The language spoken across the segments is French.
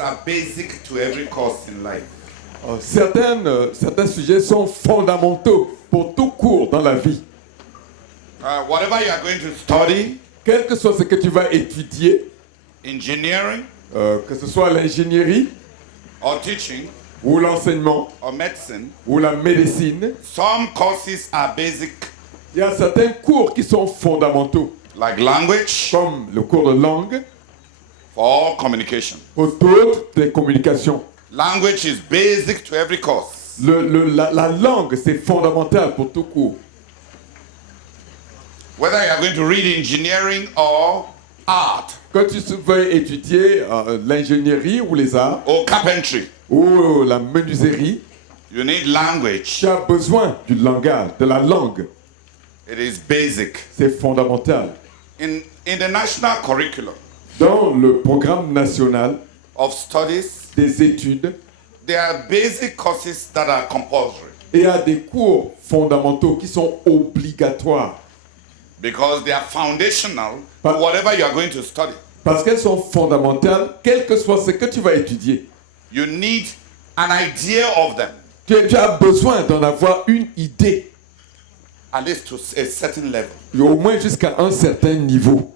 are basic to every course in life. Certains sujets sont fondamentaux pour tout cours dans la vie. Whatever you are going to study, Quel que soit ce que tu vas étudier, engineering que ce soit l'ingénierie or teaching ou l'enseignement or medicine, ou la médecine, some courses are basic, il y a certains cours qui sont fondamentaux, like language comme le cours de langue for all communication. pour toutes les communications. Language is basic to every course. La langue, c'est fondamental pour tout cours. Whether you are going to read engineering or art Quand tu veux étudier l'ingénierie ou les arts or carpentry, ou la menuiserie, you need language. tu as besoin du langage, de la langue. It is basic. C'est fondamental. In the national curriculum Dans le programme national of studies, des études, there are basic courses that are compulsory il y a des cours fondamentaux qui sont obligatoires because they are foundational to whatever you are going to study. parce qu'elles sont fondamentales, quel que soit ce que tu vas étudier. You need an idea of them, Tu as besoin d'en avoir une idée, at least to a certain level. au moins jusqu'à un certain niveau.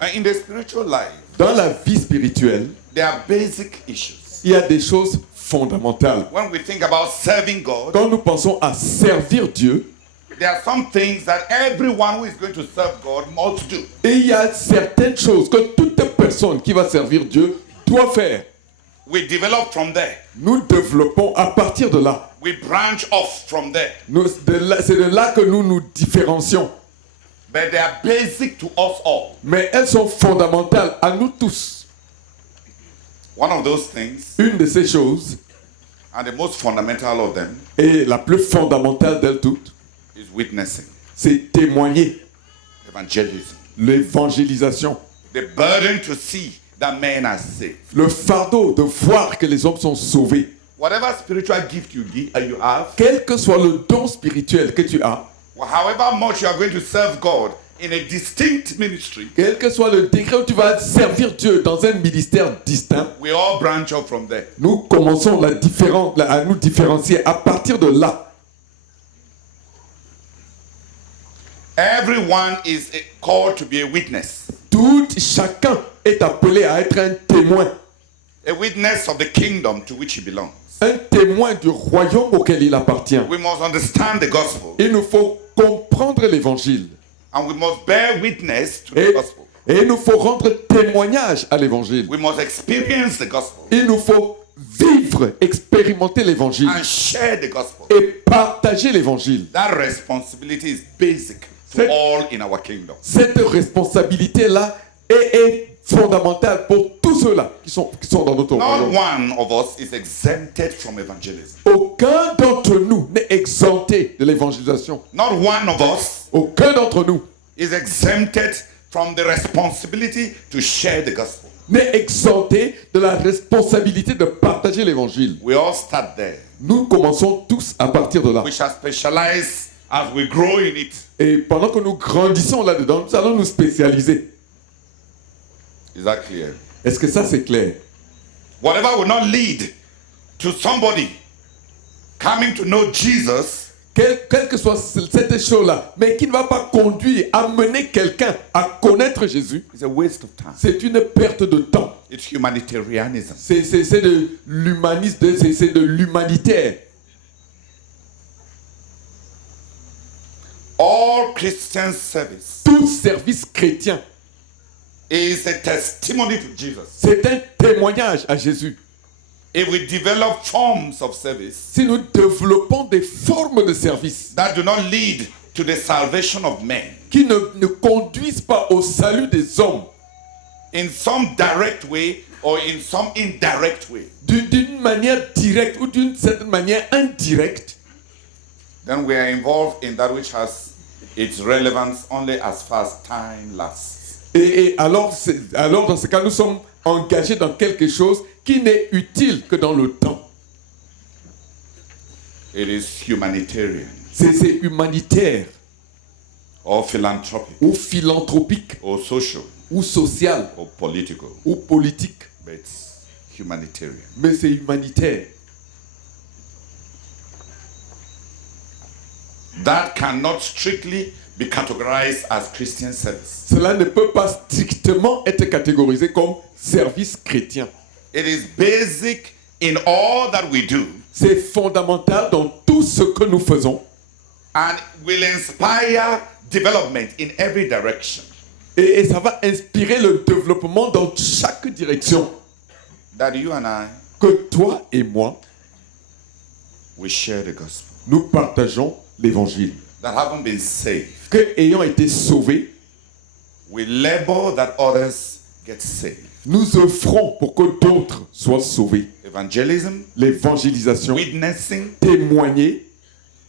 And in the spiritual life, Dans la vie spirituelle, there are basic issues. il y a des choses fondamentales. When we think about serving God, Quand nous pensons à servir Dieu, there are some things that everyone who is going to serve God must do. et il y a certaines choses que toute personne qui va servir Dieu doit faire. We develop from there. Nous développons à partir de là. We branch off from there. C'est de là que nous nous différencions. But they are basic to us all. Mais elles sont fondamentales à nous tous. One of those things, Une de ces choses, and the most fundamental of them, et la plus fondamentale d'elles toutes, is witnessing, c'est témoigner, evangelism. l'évangélisation. The burden to see that men are saved. Le fardeau de voir que les hommes sont sauvés. Whatever spiritual gift you have, Quel que soit le don spirituel que tu as, or however much you are going to serve God in a distinct ministry, quel que soit le degré où tu vas servir Dieu dans un ministère distinct, we all branch off from there. nous commençons à nous différencier à partir de là. Everyone is called to be a witness. Chacun est appelé à être un témoin. A witness of the kingdom to which he belongs. Un témoin du royaume auquel il appartient. We must understand the gospel. Il nous faut comprendre l'évangile. And we must bear witness to the gospel. Et il nous faut rendre témoignage à l'évangile. We must experience the gospel. Il nous faut vivre, expérimenter l'évangile. And share the gospel. Et partager l'évangile. That responsibility is basic to all in our kingdom. Cette responsabilité-là est fondamentale pour tous ceux-là qui sont dans notre Not royaume. one of us is exempted from evangelism. Aucun d'entre nous n'est exempté de l'évangélisation. Not one of us Aucun d'entre nous is exempted from the responsibility to share the gospel. n'est exempté de la responsabilité de partager l'évangile. We all start there. Nous commençons tous à partir de là. We shall specialize as we grow in it. Et pendant que nous grandissons là-dedans, nous allons nous spécialiser. Is that clear? Est-ce que ça c'est clair? Whatever will not lead to somebody coming to know Jesus, Quelle que soit cette chose-là, mais qui ne va pas conduire, amener quelqu'un à connaître Jésus, is a waste of time. c'est une perte de temps. It's humanitarianism. C'est de l'humanisme, c'est de l'humanitaire. All Christian service Tout service chrétien, is a testimony to Jesus. c'est un témoignage à Jésus. If we develop forms of service Si nous développons des formes de service that do not lead to the salvation of men, qui ne conduisent pas au salut des hommes, in some direct way or in some indirect way, d'une manière directe ou d'une certaine manière indirecte, then we are involved in that which has its relevance only as far as time lasts. et alors dans ce cas, nous sommes engagés dans quelque chose qui n'est utile que dans le temps. It is humanitarian C'est humanitaire or philanthropic ou philanthropique or social ou social or political, ou politique, but it's humanitarian. mais c'est humanitaire. That cannot strictly be categorized as Christian service. Cela ne peut pas strictement être catégorisé comme service chrétien. It is basic in all that we do C'est fondamental dans tout ce que nous faisons and will inspire development in every direction. et ça va inspirer le développement dans chaque direction. That you and I, Que toi et moi, we share the gospel. nous partageons l'évangile. That haven't been saved, Que ayant été sauvés, we labor that others get saved. nous œuvrons pour que d'autres soient sauvés. Evangelism, L'évangélisation, witnessing, témoigner,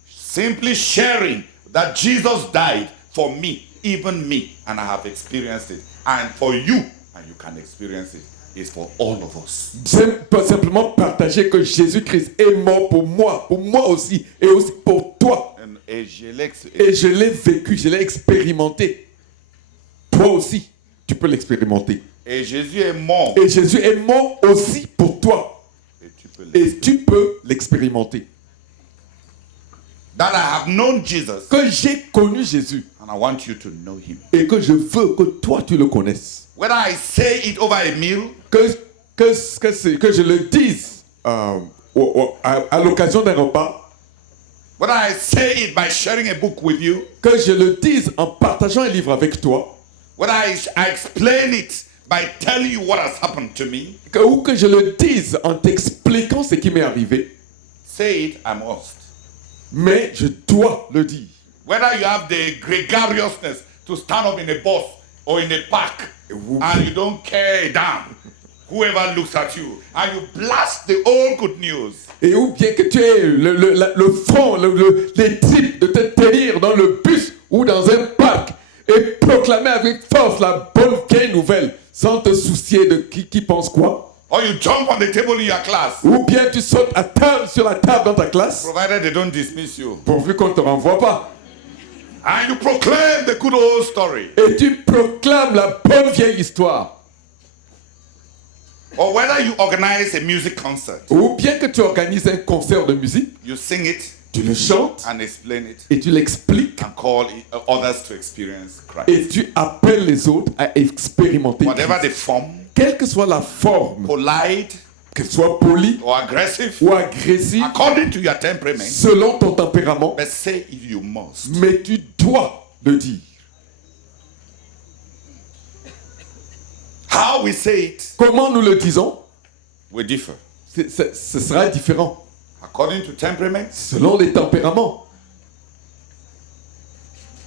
simply sharing that Jesus died for me, even me, and I have experienced it. And for you, and you can experience it, is for all of us. c'est pas simplement partager que Jésus-Christ est mort pour moi aussi, et aussi pour toi. Et Et je l'ai vécu, je l'ai expérimenté. Toi aussi, tu peux l'expérimenter. Jésus est mort. Et Jésus est mort aussi pour toi. Et tu peux Et tu peux l'expérimenter. That I have known Jesus, Que j'ai connu Jésus and I want you to know him. et que je veux que toi tu le connaisses. Whether I say it over a meal, Que je le dise à l'occasion d'un repas, whether I say it by sharing a book with you, que je le dise en partageant un livre avec toi, whether I explain it by telling you what has happened to me, ou que je le dise en t'expliquant ce qui m'est arrivé, say it, I must. mais je dois le dire. Whether you have the gregariousness to stand up in a bus or in a park and you don't care a damn whoever looks at you and you blast the old good news. Et ou bien que tu aies le front, les tripes de te tenir dans le bus ou dans un parc et proclamer avec force la bonne vieille nouvelle sans te soucier de qui pense quoi. Or you jump on the table in your class, Ou bien tu sautes sur la table dans ta classe, provided they don't dismiss you. pourvu qu'on ne te renvoie pas. And you proclaim the good old story. Et tu proclames la bonne vieille histoire. Or whether you organize a music concert, Ou bien que tu organises un concert de musique, you sing it tu le chantes and explain it et tu l'expliques and call others to experience Christ. et tu appelles les autres à expérimenter Whatever Christ. the form, Quelle que soit la forme, polite qu'elle soit polie or aggressive, ou agressive, according to your temperament, selon ton tempérament, but say it you must. mais tu dois le dire. How we say it Comment nous le disons, will differ. ce sera différent, According to temperament, selon les tempéraments.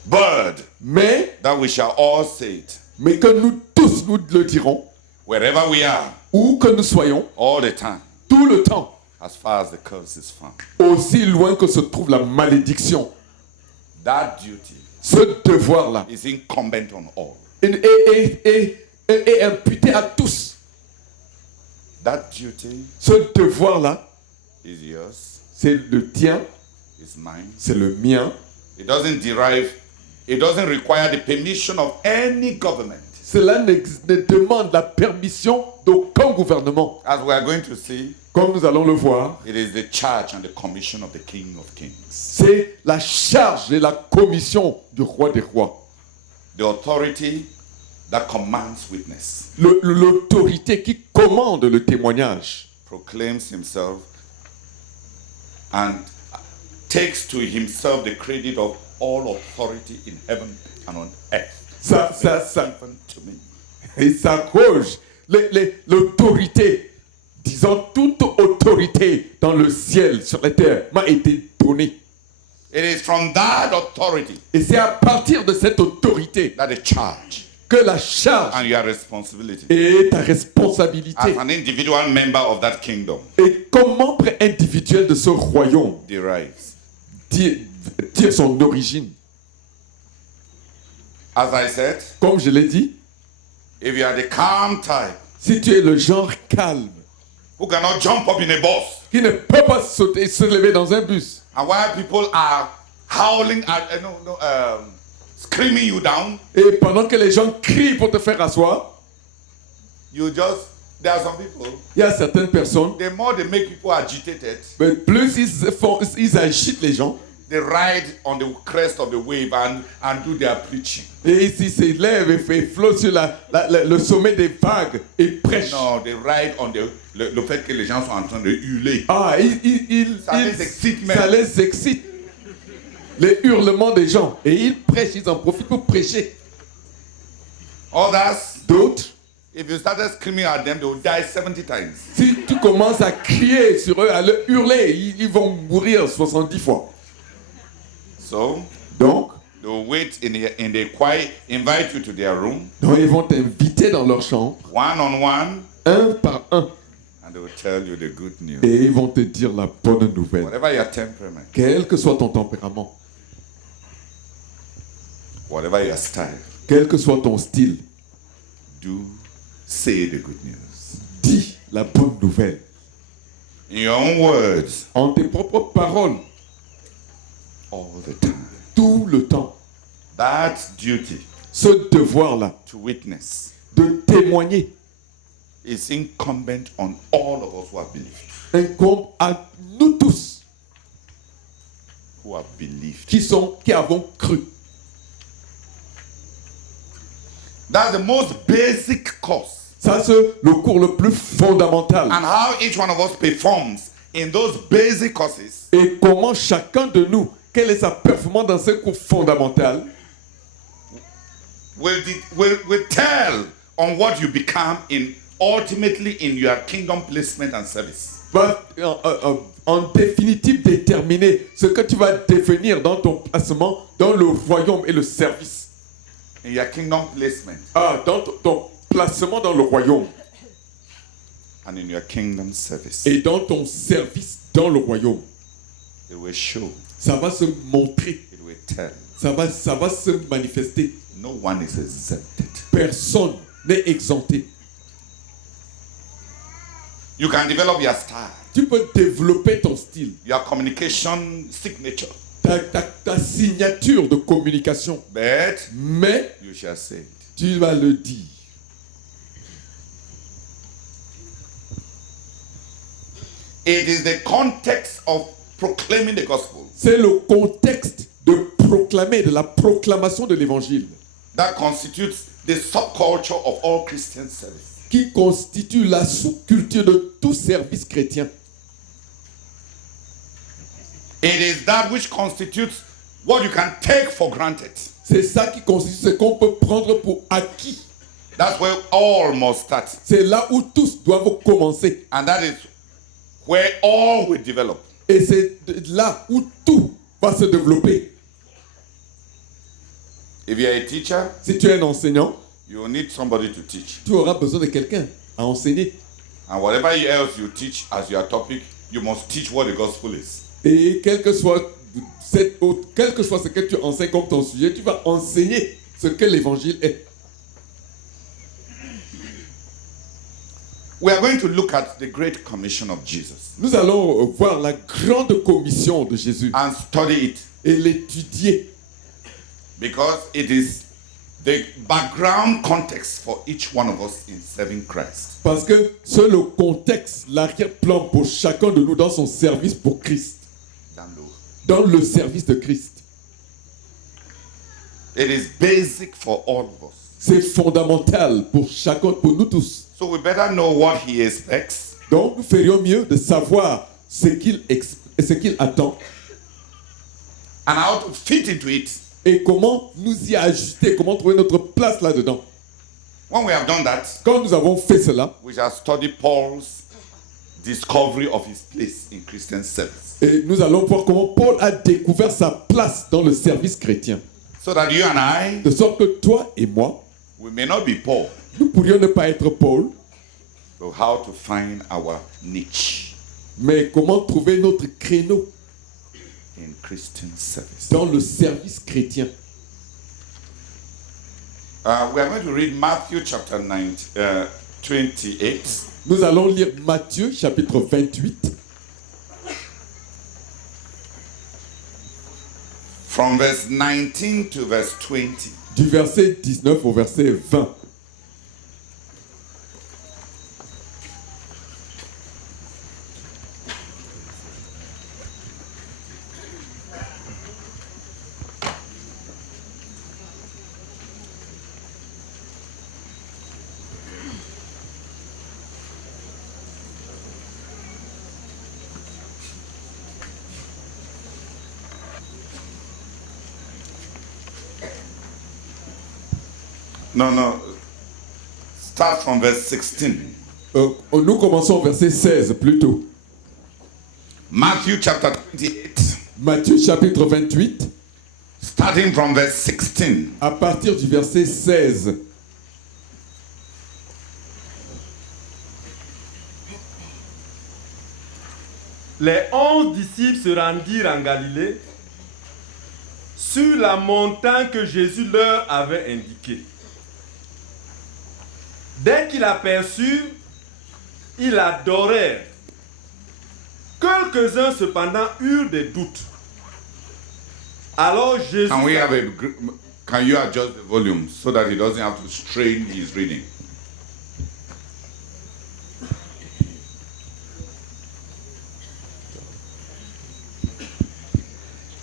but Mais that we shall all say it que nous tous nous le dirons, wherever we are, où que nous soyons, all the time, tout le temps, as far as the curse is found. aussi loin que se trouve la malédiction. That duty Ce devoir-là is incumbent on all. est imputé à tous. That duty Ce devoir-là, is yours, c'est le tien, is mine. c'est le mien. It doesn't require the permission of any government. Cela ne demande la permission d'aucun gouvernement. As we are going to see, Comme nous allons le voir, it is the charge and the commission of the King of Kings. c'est la charge et la commission du roi des rois. The authority that commands witness, L'autorité qui commande le témoignage proclaims himself and takes to himself the credit of all authority in heaven and on earth. Ça. Given to me. Et s'arroge l'autorité, disons toute autorité dans le ciel, sur la terre, m'a été donnée. It is from that authority Et c'est à partir de cette autorité that the charge que la charge and your responsibility est ta responsabilité. as an individual member of that kingdom Et comme membre individuel de ce royaume derives. tire son origine. As I said, Comme je l'ai dit, if you are the calm type si tu es le genre calme, who cannot jump up in a bus, qui ne peut pas sauter, se lever dans un bus, and while people are howling at, screaming you down, et pendant que les gens crient pour te faire asseoir, you just There are some people, Il y a certaines personnes, the more they make people agitated, mais plus ils agitent les gens, they ride on the crest of the wave and do their preaching. et ils s'élèvent et flottent sur le sommet des vagues et prêchent. No, they ride on le fait que les gens sont en train de hurler. Ah, Ça les excite même. ça les excite. Les hurlements des gens. Et ils prêchent, ils en profitent pour prêcher. Others, D'autres, if you started screaming at them, they will die 70 times. si tu commences à crier sur eux, à leur hurler, ils vont mourir 70 fois. So, Donc, they will wait in the quiet, invite you to their room, ils vont t'inviter dans leur chambre, one-on-one, un par un, and they will tell you the good news. et ils vont te dire la bonne nouvelle. Whatever your temperament, Quel que soit ton tempérament, whatever your style, quel que soit ton style, do say the good news. dis la bonne nouvelle. In your own words, En tes propres paroles, all the time. tout le temps. That duty Ce devoir-là to witness de témoigner is incumbent on all of us who have believed. incombe à nous tous Who have believed. qui avons cru. That's the most basic course. Ça, c'est le cours le plus fondamental. And how each one of us performs in those basic courses Et comment chacun de nous, quelle est sa performance dans ce cours fondamental, will tell on what you become ultimately in your kingdom placement and service. va en définitive déterminer ce que tu vas devenir dans ton placement dans le royaume et le service. In your kingdom placement Dans ton placement dans le royaume and in your kingdom service. et dans ton service dans le royaume. It will show. Ça va se montrer, It will tell. ça va se manifester. No one is exempted. Personne n'est exempté. You can develop your style, Tu peux développer ton style, your communication signature, ta signature de communication, but mais you shall say it. tu vas le dire. It is the context of proclaiming the gospel C'est le contexte de proclamer, de la proclamation de l'évangile that constitutes the subculture of all Christian service. qui constitue la sous-culture de tout service chrétien. It is that which constitutes what you can take for granted. C'est ça qui constitue ce qu'on peut prendre pour acquis. That's where all must start. C'est là où tous doivent commencer. And that is where all will develop. Et c'est là où tout va se développer. If you are a teacher, Si tu es un enseignant, you will need somebody to teach. tu auras besoin de quelqu'un à enseigner. And whatever else you teach as your topic, you must teach what the gospel is. Et quel que soit ce que tu enseignes comme ton sujet, tu vas enseigner ce que l'évangile est. We are going to look at the Great Commission of Jesus Nous allons voir la grande commission de Jésus and study it et l'étudier because it is the background context for each one of us in serving Christ. parce que c'est le contexte, l'arrière-plan pour chacun de nous dans son service pour Christ, dans le service de Christ. It is basic for all of us. C'est fondamental pour chacun, pour nous tous. So we better know what he expects Donc nous ferions mieux de savoir ce qu'il attend and how to fit into it. et comment nous y ajuster, comment trouver notre place là-dedans. When we have done that, Quand nous avons fait cela, we shall study Paul's discovery of his place in Christian service. et nous allons voir comment Paul a découvert sa place dans le service chrétien. So that you and I, De sorte que toi et moi, we may not be Paul, nous pourrions ne pas être Paul, but how to find our niche mais comment trouver notre créneau in Christian service. dans le service chrétien. We are going to read Matthew chapter 28. Nous allons lire Matthieu chapitre 28, from verse 19 to verse 20. du verset 19 au verset 20. No. Start from verse 16. Nous commençons au verset 16 plutôt. Matthew chapter 28, Matthieu chapitre 28, starting from verse 16. à partir du verset 16. Les 11 disciples se rendirent en Galilée sur la montagne que Jésus leur avait indiquée. Dès qu'ils l'aperçurent, ils l'adorèrent. Quelques-uns cependant eurent des doutes. Alors Jésus... Can you adjust the volume so that he doesn't have to strain his reading?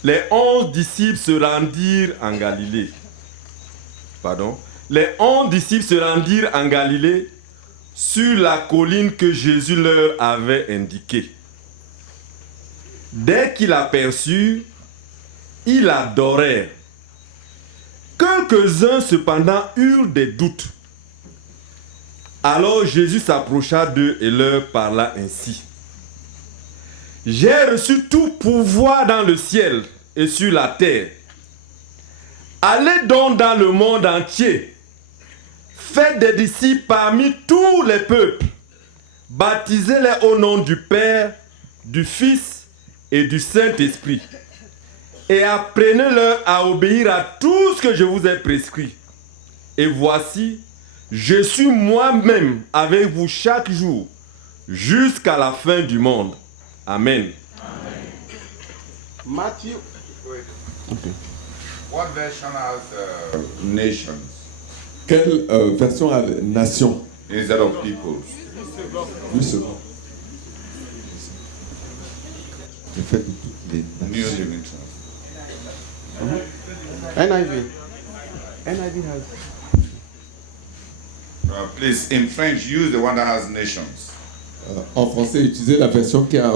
Les 11 disciples se rendirent en Galilée. Les 11 disciples se rendirent en Galilée sur la colline que Jésus leur avait indiquée. Dès qu'ils l'aperçurent, ils l'adorèrent. Quelques-uns cependant eurent des doutes. Alors Jésus s'approcha d'eux et leur parla ainsi. J'ai reçu tout pouvoir dans le ciel et sur la terre. Allez donc dans le monde entier. Faites des disciples parmi tous les peuples. Baptisez-les au nom du Père, du Fils et du Saint-Esprit. Et apprenez-leur à obéir à tout ce que je vous ai prescrit. Et voici, je suis moi-même avec vous chaque jour, jusqu'à la fin du monde. Amen. Matthew. Okay. What version has nations Quelle version a nation? instead of peoples? Oui, c'est bon. Le fait de toutes les New nations. Living Translation. NIV. NIV has. Please, in French, use the one that has nations. En français, utilisez la version qui a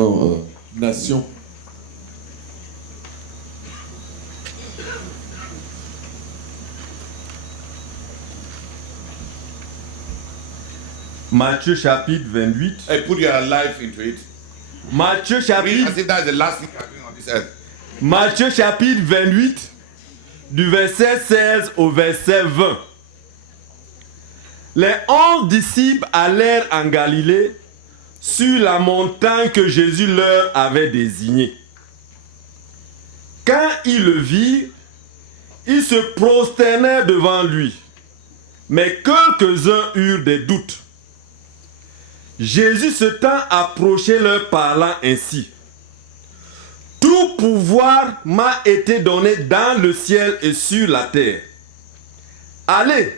nation. Matthieu chapitre 28. Hey, put your life into it. Matthieu Read chapitre, as if that's the last thing you're doing on this earth. Matthieu chapitre 28, du verset 16 au verset 20. Les 11 disciples allèrent en Galilée sur la montagne que Jésus leur avait désignée. Quand ils le virent, ils se prosternèrent devant lui. Mais quelques-uns eurent des doutes. Jésus se tint approché leur parlant ainsi. Tout pouvoir m'a été donné dans le ciel et sur la terre. Allez,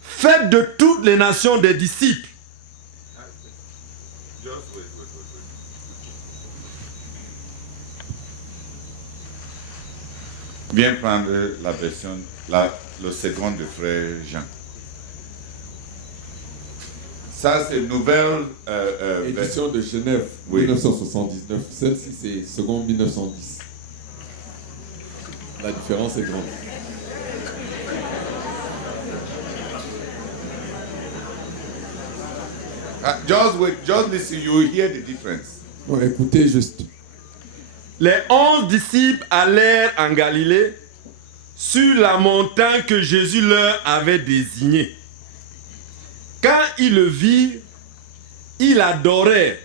faites de toutes les nations des disciples. Viens prendre la version, le second de frère Jean. Ça, c'est une nouvelle Édition de Genève, Oui. 1979. Celle-ci, c'est seconde 1910. La différence est grande. Just wait, just listen, you will hear the difference. Bon, écoutez juste. Les 11 disciples allèrent en Galilée sur la montagne que Jésus leur avait désignée. Quand ils le virent, ils l'adorèrent.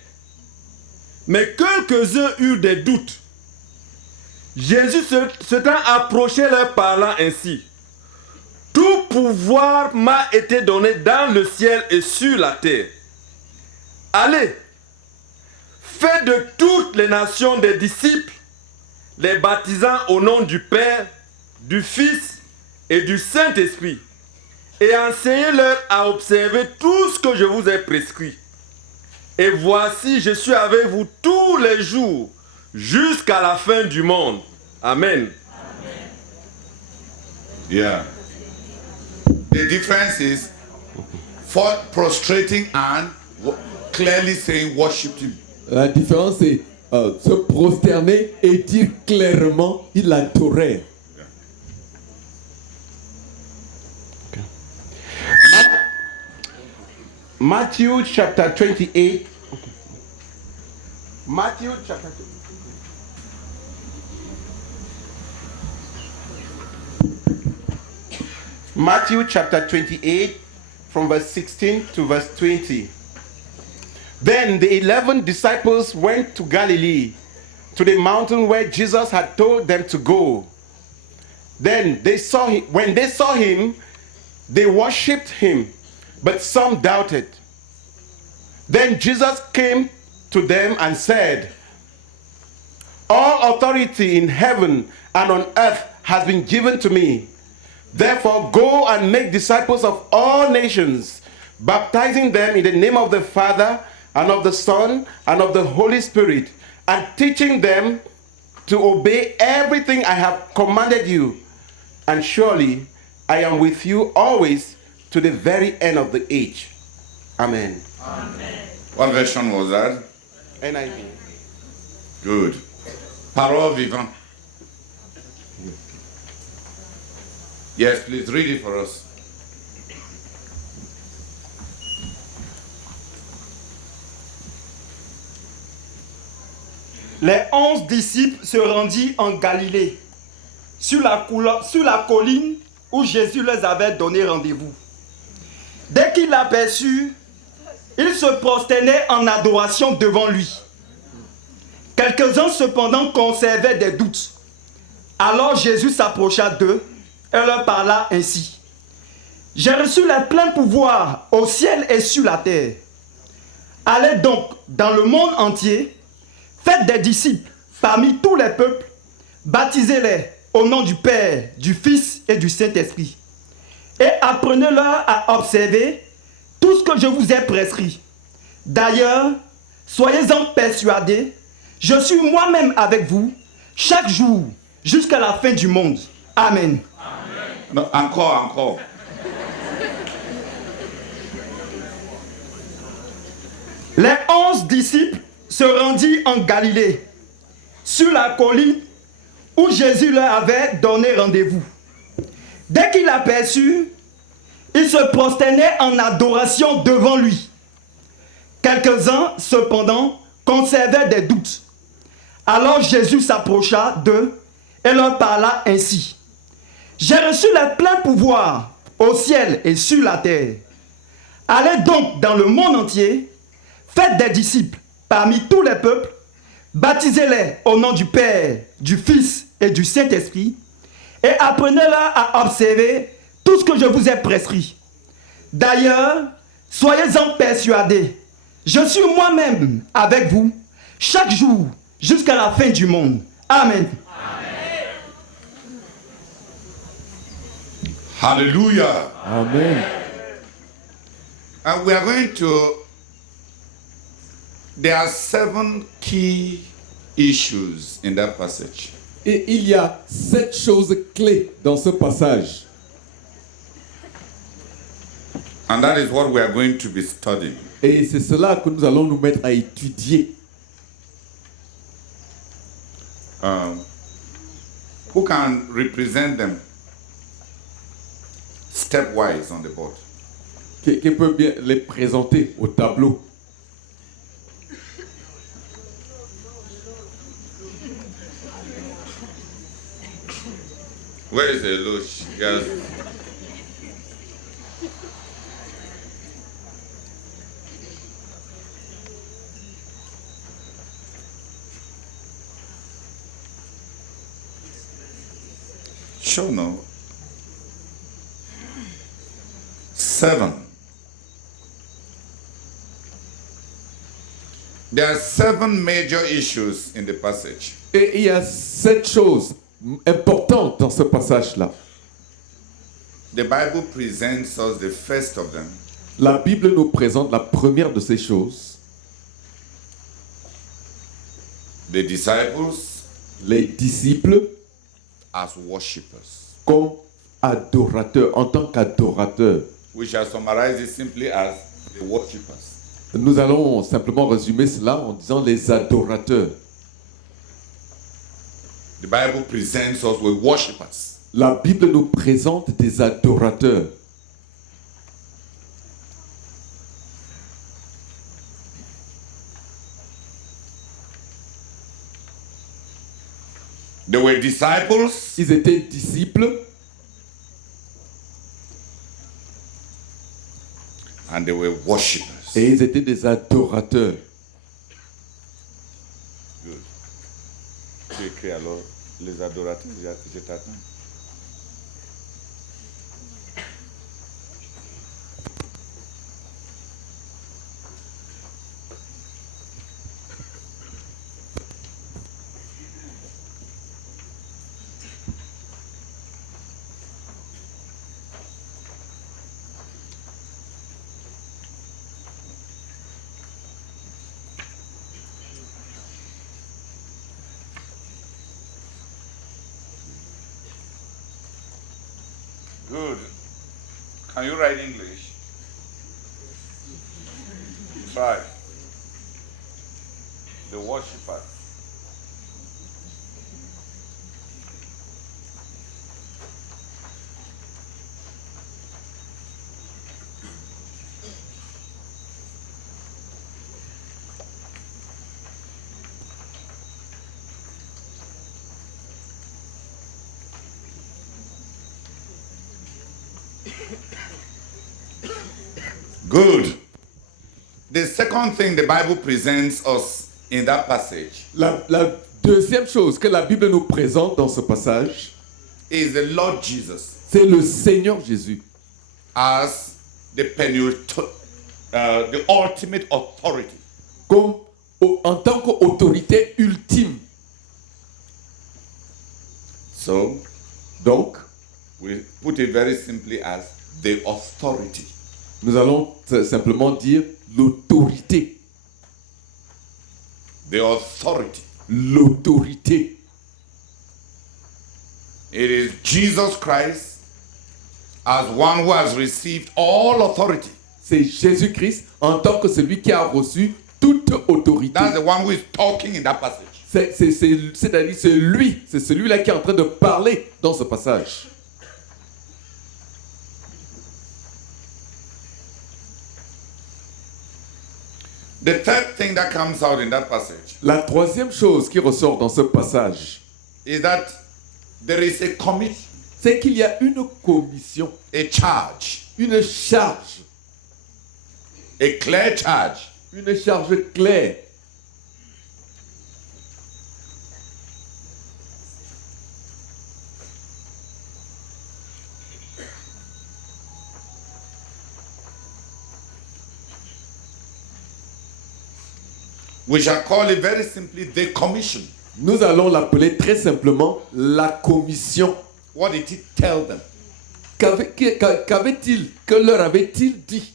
Mais quelques-uns eurent des doutes. Jésus se tint approché leur parlant ainsi. Tout pouvoir m'a été donné dans le ciel et sur la terre. Allez, faites de toutes les nations des disciples, les baptisant au nom du Père, du Fils et du Saint-Esprit, et enseignez-leur à observer tout ce que je vous ai prescrit. Et voici, je suis avec vous tous les jours, jusqu'à la fin du monde. Amen. Yeah. The difference is for prostrating and clearly saying worship him. La différence, c'est se prosterner et dire clairement, il adorait. Matthew chapter 28. Matthew chapter 28. Matthew chapter 28 from verse 16 to verse 20. Then the 11 disciples went to Galilee, to the mountain where Jesus had told them to go. Then they saw him. When they saw him, they worshipped him, but some doubted. Then Jesus came to them and said, "All authority in heaven and on earth has been given to me. Therefore, go and make disciples of all nations, baptizing them in the name of the Father and of the Son and of the Holy Spirit, and teaching them to obey everything I have commanded you. And surely I am with you always to the very end of the age." Amen. What version was that? NIV. Good. Parole vivant. Yes, please read it for us. Les 11 disciples se rendirent en Galilée, sur la colline où Jésus leur avait donné rendez-vous. Dès qu'il l'aperçut, ils se prosternaient en adoration devant lui. Quelques-uns cependant conservaient des doutes. Alors Jésus s'approcha d'eux et leur parla ainsi. « J'ai reçu le plein pouvoir au ciel et sur la terre. Allez donc dans le monde entier, faites des disciples parmi tous les peuples, baptisez-les au nom du Père, du Fils et du Saint-Esprit. Et apprenez-leur à observer tout ce que je vous ai prescrit. D'ailleurs, soyez-en persuadés, je suis moi-même avec vous chaque jour jusqu'à la fin du monde. Amen. No, encore. Les 11 disciples se rendirent en Galilée, sur la colline où Jésus leur avait donné rendez-vous. Dès qu'il l'aperçut, ils se prosternaient en adoration devant lui. Quelques-uns, cependant, conservaient des doutes. Alors Jésus s'approcha d'eux et leur parla ainsi. « J'ai reçu le plein pouvoir au ciel et sur la terre. Allez donc dans le monde entier, faites des disciples parmi tous les peuples, baptisez-les au nom du Père, du Fils et du Saint-Esprit, et apprenez-leur à observer tout ce que je vous ai prescrit. D'ailleurs, soyez-en persuadés, je suis moi-même avec vous chaque jour jusqu'à la fin du monde. Amen. Hallelujah. Amen. And we are going to. There are 7 key issues in that passage. Et il y a 7 choses clés dans ce passage. And that is what we are going to be studying. Et c'est cela que nous allons nous mettre à étudier. Who can represent them stepwise on the board? Qui peut bien les présenter au tableau? Where is the Lush? Yes. Sure, no. 7. There are 7 major issues in the passage. Et il y a 7 choses importantes dans ce passage-là. The Bible presents us the first of them. La Bible nous présente la première de ces choses. The disciples Les disciples as worshippers. comme adorateurs, en tant qu'adorateurs. We shall summarize it simply as the worshippers. Nous allons simplement résumer cela en disant les adorateurs. The Bible presents us with worshippers. La Bible nous présente des adorateurs. They were disciples. Ils étaient disciples And they were worshippers. et ils étaient des adorateurs. Good. Tu écris alors les adorateurs, je t'attends. Good. Can you write English? Try. The worshippers. Good. The second thing the Bible presents us in that passage La deuxième chose que la Bible nous présente dans ce passage, is the Lord Jesus c'est le Seigneur Jésus as the the ultimate authority. comme en tant qu'autorité ultime. So Donc, we put it very simply as the authority. nous allons simplement dire l'autorité. The authority. L'autorité. It is Jesus Christ as one who has received all authority. C'est Jésus-Christ en tant que celui qui a reçu toute autorité. That's the one who is talking in that passage. C'est-à-dire c'est lui, c'est celui-là qui est en train de parler dans ce passage. The third thing that comes out in that passage La troisième chose qui ressort dans ce passage, is that there is a commission, c'est qu'il y a une commission, a charge, une charge charge. Une charge claire. We shall call it very simply the commission. Nous allons l'appeler très simplement la commission. What did he tell them? Qu'avait-il, que leur avait-il dit?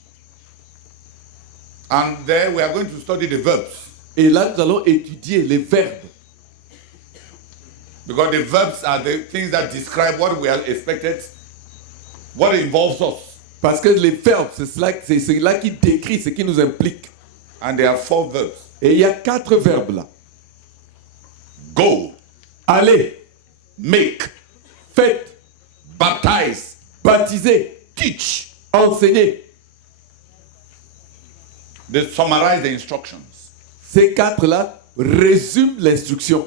And there we are going to study the verbs. Et là, nous allons étudier les verbes. Because the verbs are the things that describe what we are expected, what involves us. Parce que les verbes, c'est cela qui décrit ce qui nous implique. And there are 4 verbs. Et il y a 4 verbes là. Go, Allez, make, faites, baptize, baptisez, teach. enseignez. They summarize the instructions. Ces 4 là résument l'instruction.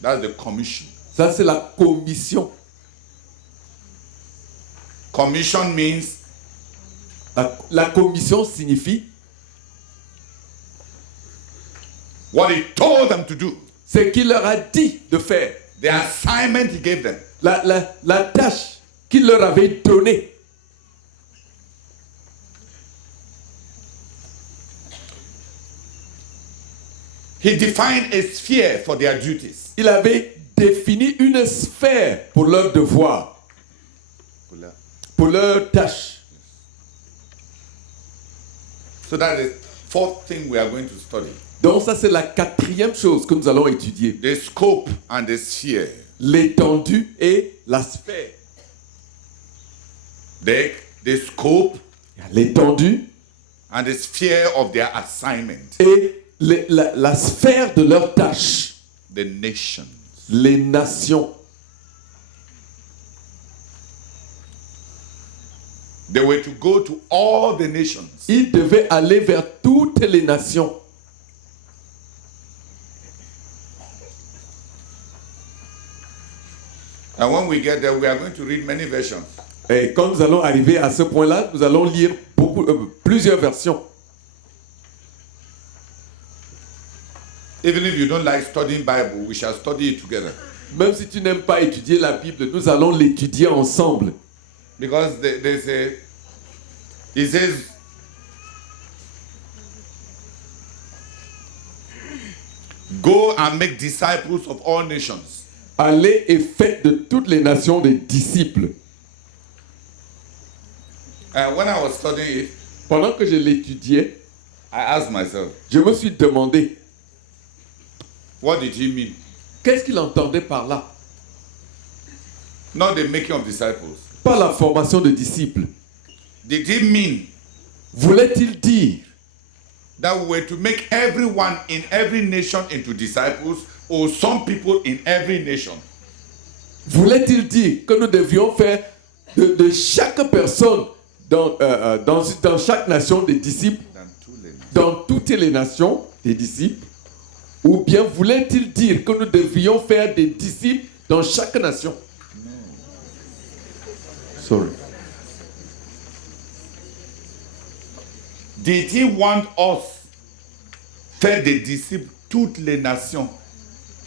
That's the commission. Ça, c'est la commission. Commission means La commission signifie what he told them to do. ce qu'il leur a dit de faire. The assignment he gave them. La tâche qu'il leur avait donnée. He defined a sphere for their duties. Il avait défini une sphère pour leur devoir, pour leur tâche. So that is the 4th thing we are going to study. Donc ça, c'est la 4e chose que nous allons étudier. The scope and the sphere. L'étendue et la sphère. The scope L'étendue and the sphere of their assignment. et la sphère de leur tâche. The nations. Les nations. They were to go to all the nations. Ils devaient aller vers toutes les nations. And when we get there, we are going to read many versions. Et quand nous allons arriver à ce point-là, nous allons lire plusieurs versions. Even if you don't like studying Bible, we shall study it together. Même si tu n'aimes pas étudier la Bible, nous allons l'étudier ensemble. Because it says, go and make disciples of all nations. Allez et faites de toutes les nations des disciples. And when I was studying it, Pendant que je l'étudiais, I asked myself, je me suis demandé, what did he mean? qu'est-ce qu'il entendait par là? Not the making of disciples. Pas la formation de disciples. Did he mean Voulait-il dire that we were to make everyone in every nation into disciples, or some people in every nation? Voulait-il dire que nous devions faire de chaque personne dans chaque nation des disciples, dans toutes les nations des disciples? Ou bien voulait-il dire que nous devions faire des disciples dans chaque nation? Sorry. Did he want us faire des disciples toutes les nations?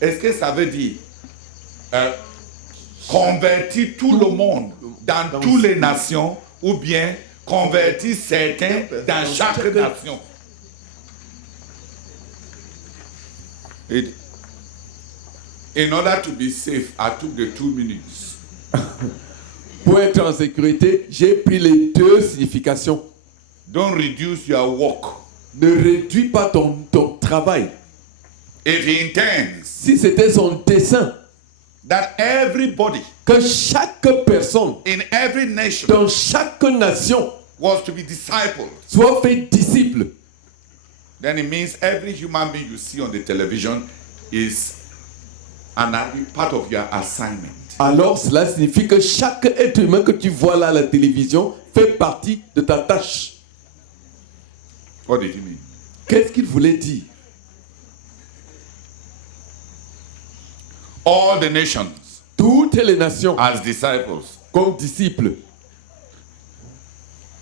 Est-ce que ça veut dire convertir tout le monde dans toutes les nations, ou bien convertir certains dans chaque nation? In order to be safe, I took the 2 minutes. Pour être en sécurité, j'ai pris les deux significations. Don't reduce your work. Ne réduis pas ton travail. If he intends Si c'était son dessein, that everybody que chaque personne in every nation dans chaque nation was to be discipled, soit fait disciple, then it means every human being you see on the television is part of your assignment. alors cela signifie que chaque être humain que tu vois là à la télévision fait partie de ta tâche. What did he mean? Qu'est-ce qu'il voulait dire? All the nations Toutes les nations as disciples. comme disciples.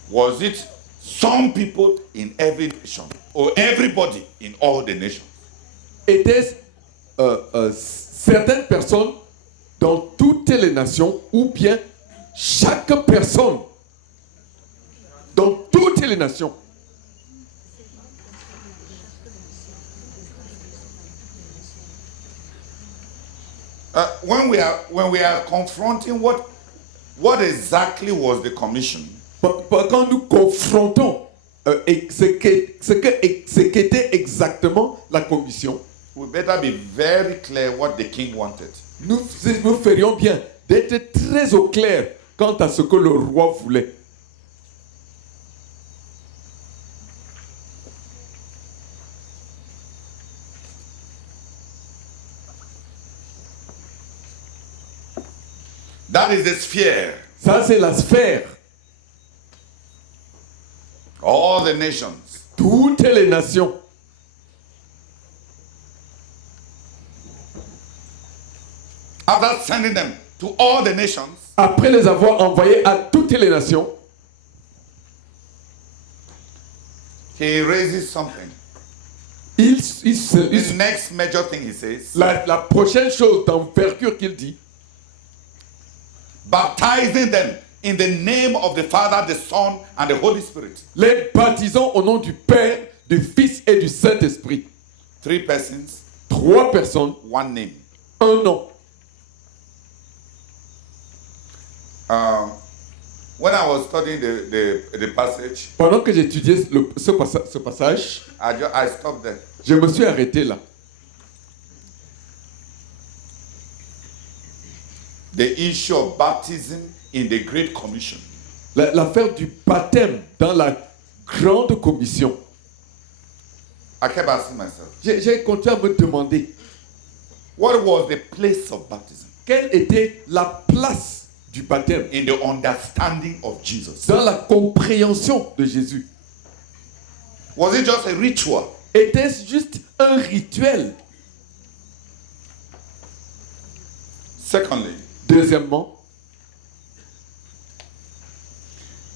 Was it some people in every nation, or everybody in all the nations? Était-ce certaines personnes dans toutes les nations, ou bien chaque personne dans toutes les nations? When we are confronting what exactly was the commission, Quand nous confrontons ce qu'était exactement la commission, we better be very clear what the king wanted. nous ferions bien d'être très au clair quant à ce que le roi voulait. That is the sphere. Ça, c'est la sphère. All the nations. Toutes les nations. After sending them to all the nations, Après les avoir envoyés à toutes les nations, he raises something. the Next major thing he says, la prochaine chose d'envergure qu'il dit, baptizing them in the name of the Father, the Son, and the Holy Spirit. les baptisons au nom du Père, du Fils et du Saint-Esprit. 3 persons, 3 personnes, 1 name. un nom. When I was studying the passage, Pendant que j'étudiais ce passage, I stopped there. je me suis arrêté là. The issue of baptism in the Great Commission. L'affaire du baptême dans la grande commission. I kept asking myself, J'ai continué à me demander what was the place of baptism quelle était la place du baptême in the understanding of Jesus? dans la compréhension de Jésus. Was it just a ritual? Était-ce juste un rituel? Secondly, Deuxièmement,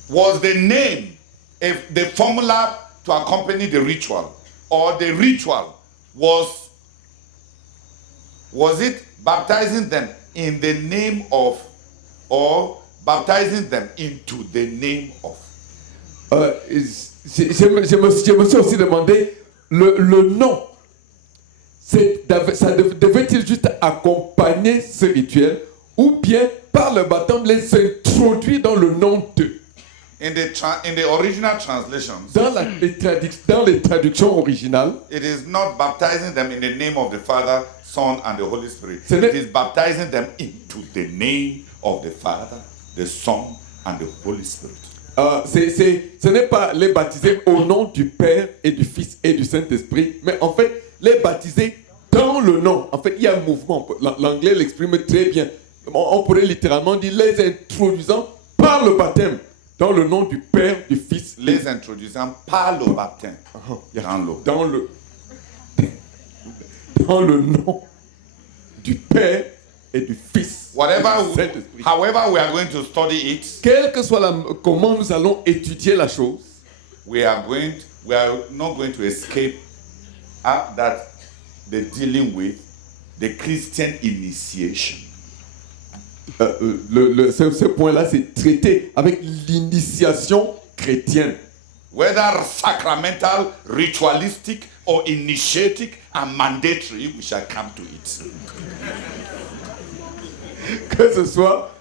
was the name, if the formula to accompany the ritual, or the ritual was it baptizing them in the name of, or baptizing them into the name of? je me suis aussi demandé le nom. Devait-il juste accompagner ce rituel ou bien par le baptême les introduire dans le nom d'eux? In the original translations, Dans les traductions originales, it is not baptizing them in the name of the Father, Son, and the Holy Spirit. Ce It n'est- is baptizing them into the name of the Father, the Son, and the Holy Spirit. ce n'est pas les baptiser au nom du Père et du Fils et du Saint-Esprit, mais en fait les baptiser dans le nom. En fait, il y a un mouvement. L'anglais l'exprime très bien. On pourrait littéralement dire les introduisant par le baptême dans le nom du Père, du Fils, Les introduisant par le baptême dans l'eau. dans le nom du Père et du Fils. et Whatever, du Saint-Esprit. however we are going to study it, Quelle que soit comment nous allons étudier la chose, we are not going to escape that the dealing with the Christian initiation. ce point-là, c'est traité avec l'initiation chrétienne. Whether sacramental, ritualistic, or initiatic and mandatory, we shall come to it. Que ce soit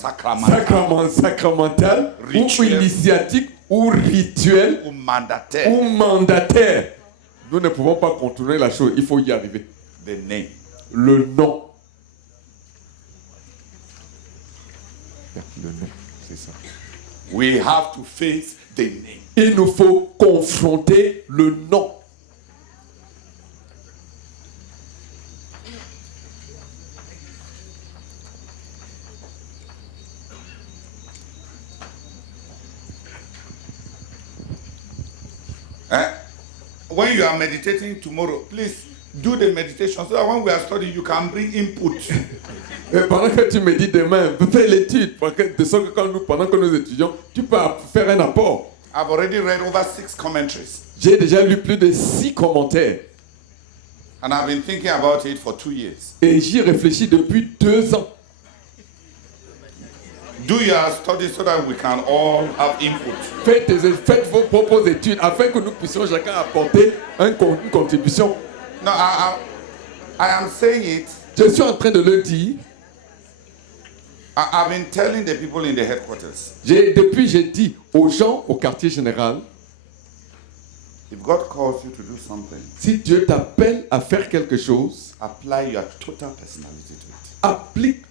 Sacramental sacramental, ou Rituel. initiatique, ou rituel, ou mandataire, ou mandataire. Nous ne pouvons pas contourner la chose, il faut y arriver. the name. Le nom. Le nom, c'est ça. We have to face the name. Il nous faut confronter le nom. When you are meditating tomorrow, please do the meditation so that when we are studying, you can bring input. Et pendant que tu médites demain, fais l'étude. De sorte que pendant que nous étudions, tu peux faire un apport. I've already read over 6 commentaries, J'ai déjà lu plus de 6 commentaires. and I've been thinking about it for 2 years. Et j'y réfléchis depuis 2 ans. Do your study so that we can all have input. Faites vos propres études afin que nous puissions chacun apporter une contribution. No, I am saying it. Je suis en train de le dire. I've been telling the people in the headquarters, Depuis, j'ai dit aux gens au quartier général, if God calls you to do something, si Dieu t'appelle à faire quelque chose, apply your total personality to it. applique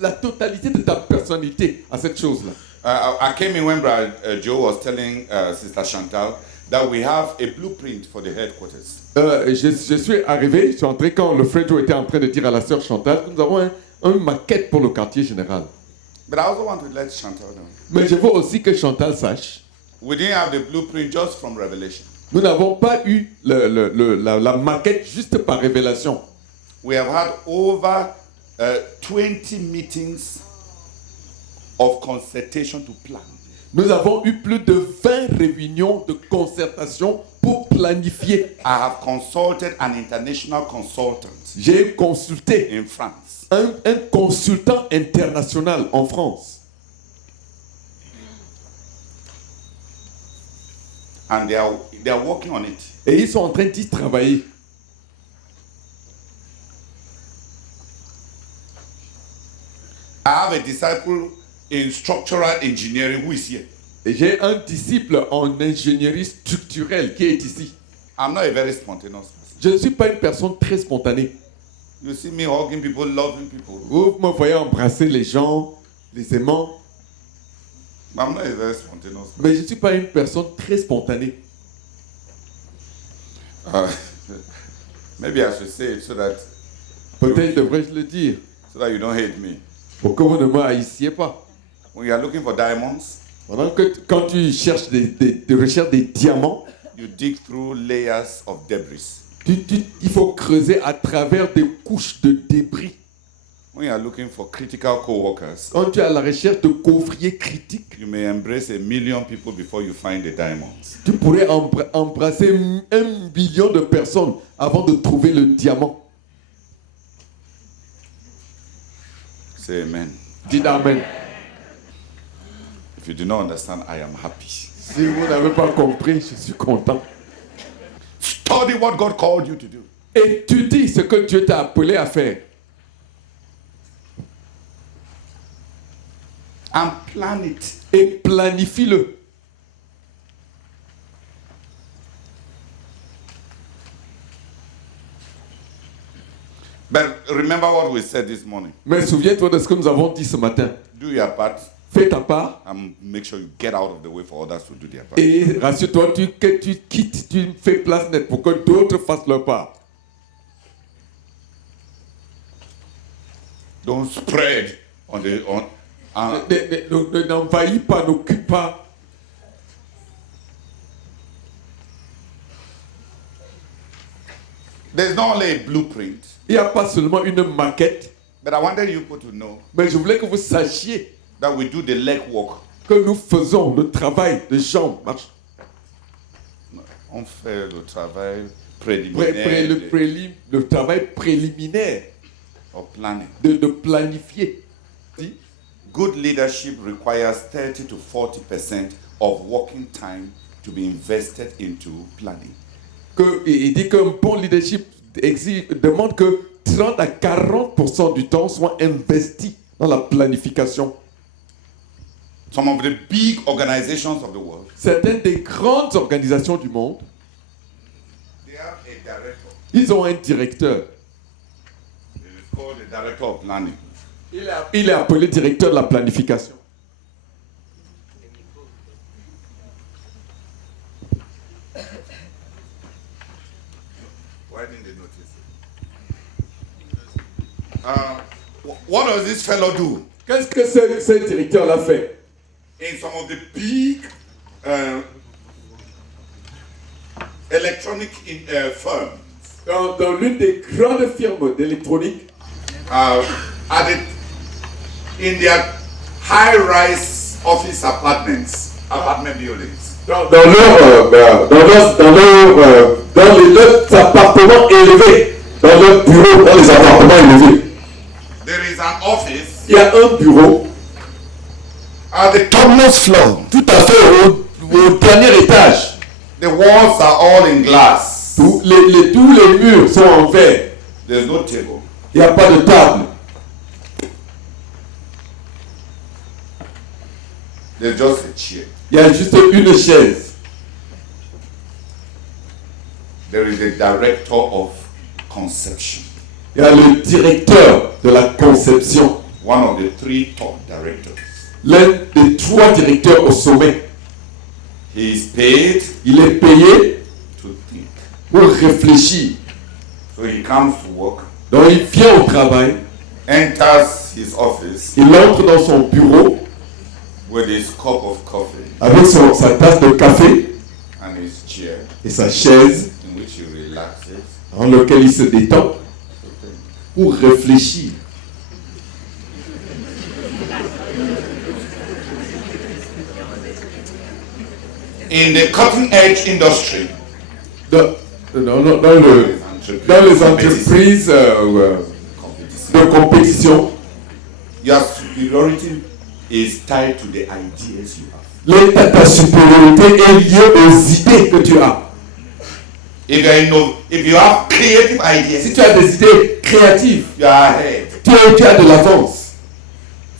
la totalité de ta personnalité à cette chose-là. I came in when Brother Joe was telling Sister Chantal that we have a blueprint for the headquarters. Je suis arrivé, je suis entré quand le frère Joe était en train de dire à la sœur Chantal que nous avons une maquette pour le quartier général. But I also want to let Chantal know. Mais je veux aussi que Chantal sache, We didn't have the blueprint just from Revelation. nous n'avons pas eu la maquette juste par révélation. We have had over 20 meetings of consultation to plan. Nous avons eu plus de 20 réunions de concertation pour planifier. I have consulted an international consultant J'ai consulté in France. un consultant international en France. And they are working on it. Et ils sont en train d'y travailler. I have a disciple in structural engineering who is here. Et j'ai un disciple en ingénierie structurelle qui est ici. I'm not a very spontaneous person. Je ne suis pas une personne très spontanée. You see me hugging people, loving people. Vous me voyez embrasser les gens, les aimants. But I'm not a very spontaneous person. Mais je ne suis pas une personne très spontanée. Maybe I should say it so that Peut-être devrais-je le dire. you don't hate me. Pour que vous ne me haissiez pas. When you are looking for diamonds, Pendant que quand tu cherches tu recherches des diamants, you dig through layers of debris. il faut creuser à travers des couches de débris. When you are looking for critical co-workers, Quand tu es à la recherche de couvriers critiques, you may embrace 1 million people before you find the diamonds. tu pourrais embrasser 1 million de personnes avant de trouver le diamant. Say amen. Dis amen. If you do not understand, I am happy. Si vous n'avez pas compris, je suis content. Study what God called you to do. Étudie ce que Dieu t'a appelé à faire. And plan it. Et planifie-le. But remember what we said this morning. Mais souviens-toi de ce que nous avons dit ce matin. Do your part Fais ta part and make sure you get out of the way for others to do their part. et rassure-toi que tu quittes, tu fais place nette pour que d'autres fassent leur part. Don't spread on the N'envahis pas, n'occupe pas. There's not only a blueprint, Il n'y a pas seulement une maquette, but I wanted you people to know mais je voulais que vous sachiez that we do the legwork. que nous faisons le travail de jambes. On fait le travail préliminaire Le travail préliminaire of planning. de planifier. Si? Good leadership requires 30 to 40% of working time to be invested into planning. Il dit qu'un bon leadership demande que 30 à 40% du temps soit investi dans la planification. Some of the big organizations of the world, Certaines des grandes organisations du monde, they have a director. ils ont un directeur. It is called the director of planning. Il est appelé directeur de la planification. Why didn't they notice it? What does this fellow do? Qu'est-ce que ce directeur-là fait? In some of the big electronic firms, Dans l'une des grandes firmes d'électronique, in their high-rise office apartment buildings, dans les appartements élevés, dans leurs bureaux, dans les appartements élevés, there is an office il y a un bureau at the topmost floor. tout à fait au dernier étage. The walls are all in glass. Tous les murs sont en verre. There's no table. Il n'y a pas de table. There's just a chair. Il y a juste une chaise. There is a director of conception. Il y a le directeur de la conception. One of the 3 top directors. L'un des 3 directeurs au sommet. He is paid Il est payé to think. pour réfléchir. So he comes to work, Donc il vient au travail, enters his office il entre dans son bureau with his cup of coffee avec sa tasse de café and his chair et sa chaise in which he relaxes. dans laquelle il se détend pour réfléchir. In the cutting edge industry, Dans les entreprises de compétition, your superiority is tied to the ideas you have. ta supériorité est liée aux idées que tu as. If you have creative ideas, Si tu as des idées créatives, you are ahead. tu as de l'avance.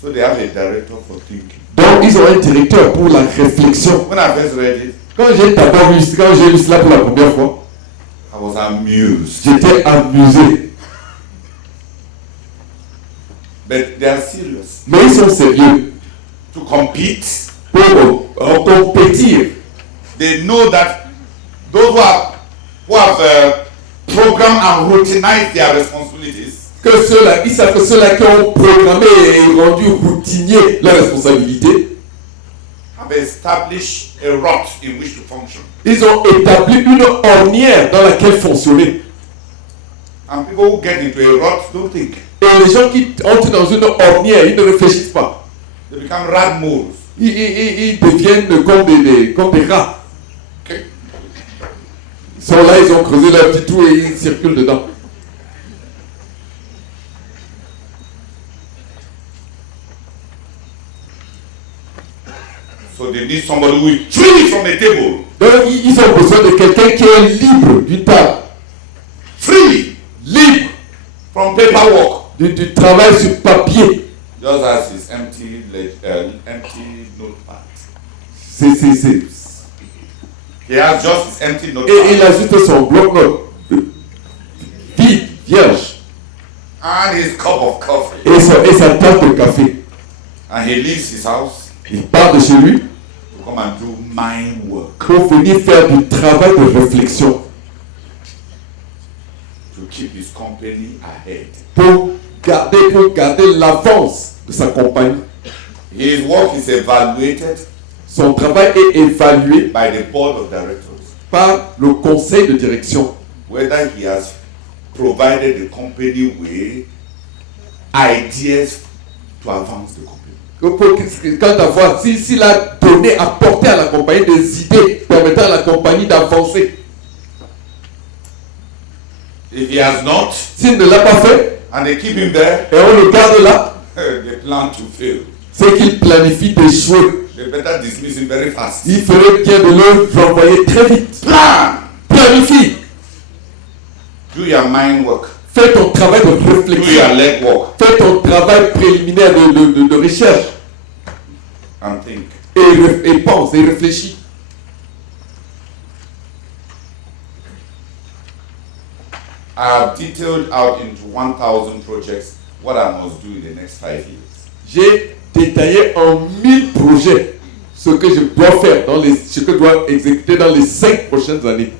So they have a director for thinking. Donc ils ont un directeur pour la réflexion. When I first read it, Quand j'ai lu cela pour la première fois, I was amused. j'étais amusé. But they are serious. Mais ils sont sérieux. To compete, Pour compétir, they know that those who have programmed and routinized their responsibilities, ils savent que ceux-là qui ont programmé et rendu routinier leurs responsabilités, have established a rut in which to function. ils ont établi une ornière dans laquelle fonctionner. And people who get into a rut don't think. Et les gens qui entrent dans une ornière, ils ne réfléchissent pas. They become rat moles. Ils deviennent comme des rats. Okay? Ils sont là, ils ont creusé leur petit trou et ils circulent dedans. So they need somebody who is free from a table. Donc ils ont besoin de quelqu'un qui est libre d'une table. Free Libre from paperwork. du travail sur papier. Just as his empty notepad. C'est. He has just his empty Et il notepad. a juste son bloc-notes. Vide, vierge. And his cup of coffee. Et sa tasse de café. And he leaves his house Il part de chez lui to come and do mind work. pour venir faire du travail de réflexion. To keep his company ahead. Pour garder l'avance de sa compagnie. His work is evaluated Son travail est évalué by the board of directors. par le conseil de direction. Whether he has provided the company with ideas to advance the company. Quant à voir s'il a apporté à la compagnie des idées permettant à la compagnie d'avancer. If he has not, S'il ne l'a pas fait, and they keep him there, et on le garde là, they plan to fail. c'est qu'il planifie d'échouer. They better dismiss him very fast. Il ferait bien de le renvoyer très vite. Plan! Planifie. Do your mind work. Fais ton travail de Do your réflexion. leg work. Fais ton travail préliminaire de recherche. And think. Et pense et réfléchis. I have detailed out into 1,000 projects what I must do in the next 5 years. J'ai détaillé en 1000 projets ce que je dois faire, ce que je dois exécuter dans les 5 prochaines années.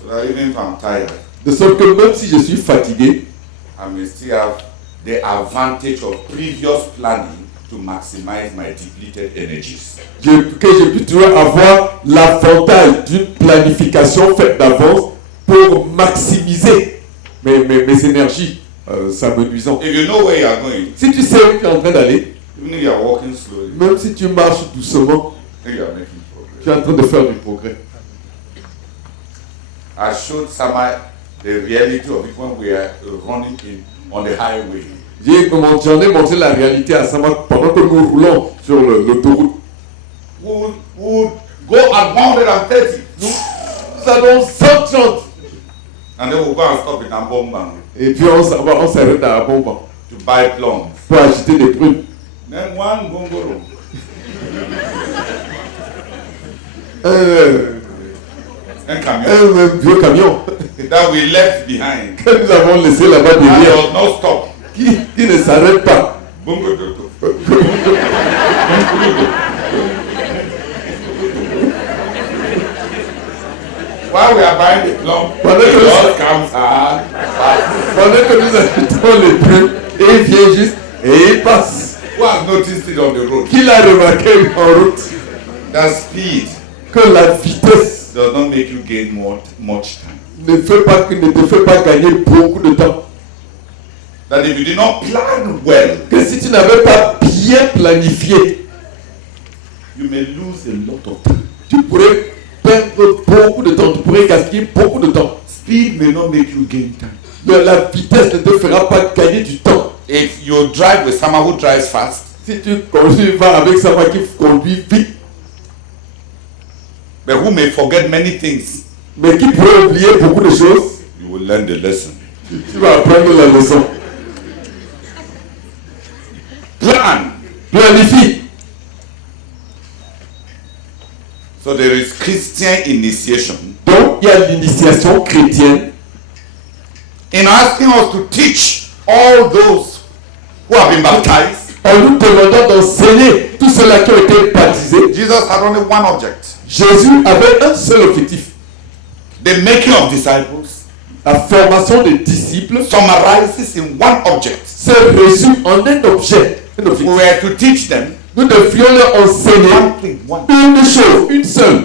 So that even if I'm tired, De sorte que même si je suis fatigué, I may still have the advantage of previous planning to maximize my depleted energies. que je puisse toujours avoir l'avantage d'une planification faite d'avance pour maximiser mes énergies, ça me nuisant. If you know where you are going, Si tu sais où tu es en train d'aller, even if you are walking slowly, même si tu marches doucement, then you are making progress. tu es en train de faire du progrès. I showed Samai the reality of it when we are running on the highway. J'en ai montré la réalité à Sama pendant que nous roulons sur l'autoroute. We would go at 130, Nous allons 130 and then we'll go and stop in Ambomba et puis on s'arrête à Abomba to buy plums. pour acheter des prunes. Then one gongoro. Un camion Un vieux camion that we left behind que nous avons laissé là-bas and derrière does not stop. qui ne s'arrête pas. Bungododo. While we are buying the plum, Pendant the que Lord comes and Pendant que nous achetons les prunes, et il vient juste et il passe. who has noticed it on the road? Qu'il a remarqué en route That speed que la vitesse does not make you gain much time. ne te fait pas gagner beaucoup de temps. That if you did not plan well, Que si tu n'avais pas bien planifié, you may lose a lot of time. tu pourrais perdre beaucoup de temps, tu pourrais gaspiller beaucoup de temps. Speed may not make you gain time. La vitesse ne te fera pas gagner du temps. If you drive with someone who drives fast, Si tu vas avec quelqu'un qui conduit vite, but who may forget many things, mais qui pourrait oublier beaucoup de choses, you will learn the lesson. tu vas apprendre la leçon. Plan. Planifie. So there is Christian initiation. Donc, il y a l'initiation chrétienne. In asking us to teach all those who have been baptized, En nous demandant d'enseigner tous ceux-là qui ont été baptisés, Jesus had only one object: Jésus avait un seul objectif. the making of disciples. La formation des disciples Summarizes in one object. se résume en un objet. Un We objectif. were to teach them Nous devrions leur enseigner one thing, one. une chose, une seule.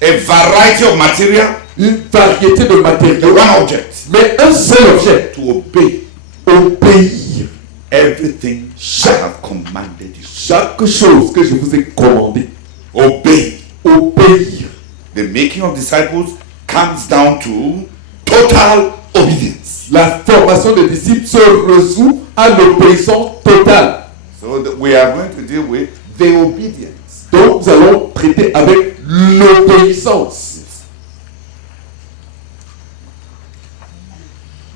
A variety of material, Une variété de the matériaux, one object: mais un seul objet. to obey obéir everything I have commanded you. chaque chose que je vous ai commandé. Obey. Obéir. The making of disciples comes down to total obedience. La formation des disciples se résout à l'obéissance totale. So we are going to deal with the obedience. Donc nous allons traiter avec l'obéissance.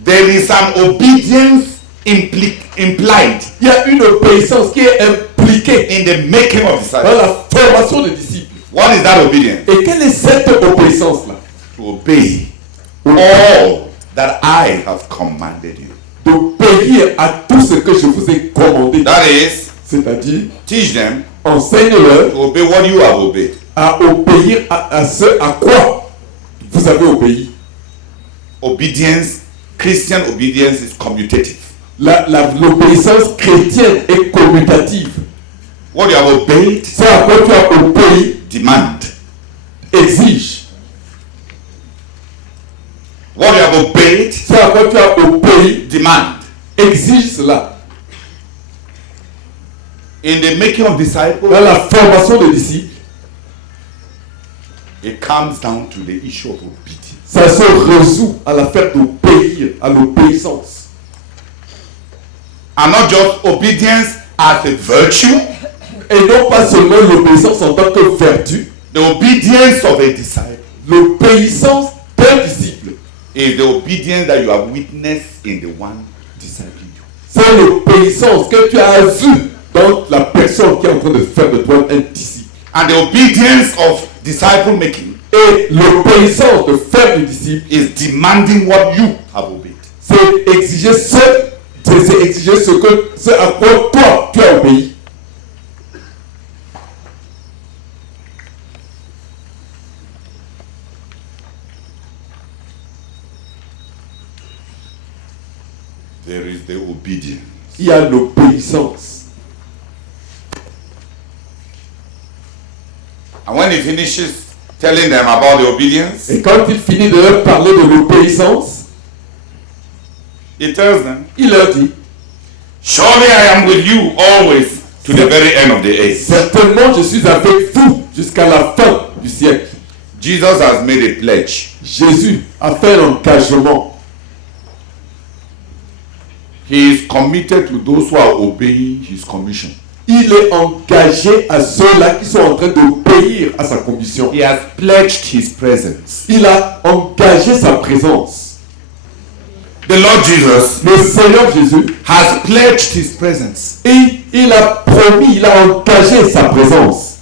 There is an obedience implied Il y a une obéissance qui est impliquée in the making of dans disciples. la formation des disciples. What is that obedience? Et quelle est cette obéissance-là? To obey all that I have commanded you. D'obéir à tout ce que je vous ai commandé. That is, C'est-à-dire, teach them enseigne-leur to obey what you have obeyed. à obéir à ce à quoi vous avez obéi. Obedience, Christian obedience is commutative. L'obéissance chrétienne est commutative. What you have obeyed, Ce à quoi tu as obéi demand. exige. What you have obeyed, Ce à quoi tu as obéi demand. exige cela. In the making of disciples, Dans la formation des disciples, it comes down to the issue of obedience. ça se résout à l'affaire d'obéir, à l'obéissance. And not just obedience as a virtue, Et non pas seulement l'obéissance en tant que vertu, the obedience of a disciple l'obéissance d'un disciple. is the obedience that you have witnessed in the one discipling you. C'est l'obéissance que tu as vue dans la personne qui est en train de faire de toi un disciple. And the obedience of disciple making Et l'obéissance de faire du disciple, is demanding what you have obeyed. c'est exiger ce à quoi toi tu as obéi. There is the obedience. Il y a l'obéissance. And when he finishes telling them about the obedience, Et quand il finit de leur parler de l'obéissance, he tells them, il leur dit, surely I am with you always to the very end of the age. certainement je suis avec vous jusqu'à la fin du siècle. Jesus has made a pledge. Jésus a fait un engagement. He is committed to those who are obeying his commission. Il est engagé à ceux-là qui sont en train d'obéir à sa commission. He has pledged his presence. Il a engagé sa présence. The Lord Jesus Le Seigneur Jésus, has pledged his presence. et il a promis, il a engagé sa présence.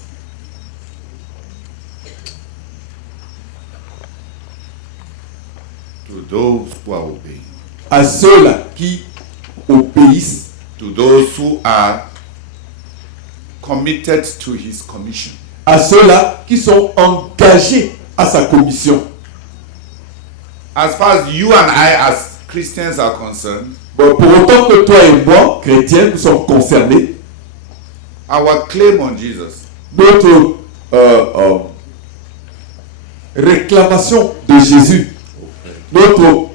To those who are obeying. À ceux-là qui obéissent, To those who are committed to his commission. à ceux-là qui sont engagés à sa commission. As far as you and I as Christians are concerned, Bon, pour autant que toi et moi, chrétiens, nous sommes concernés, our claim on Jesus notre réclamation de Jésus, notre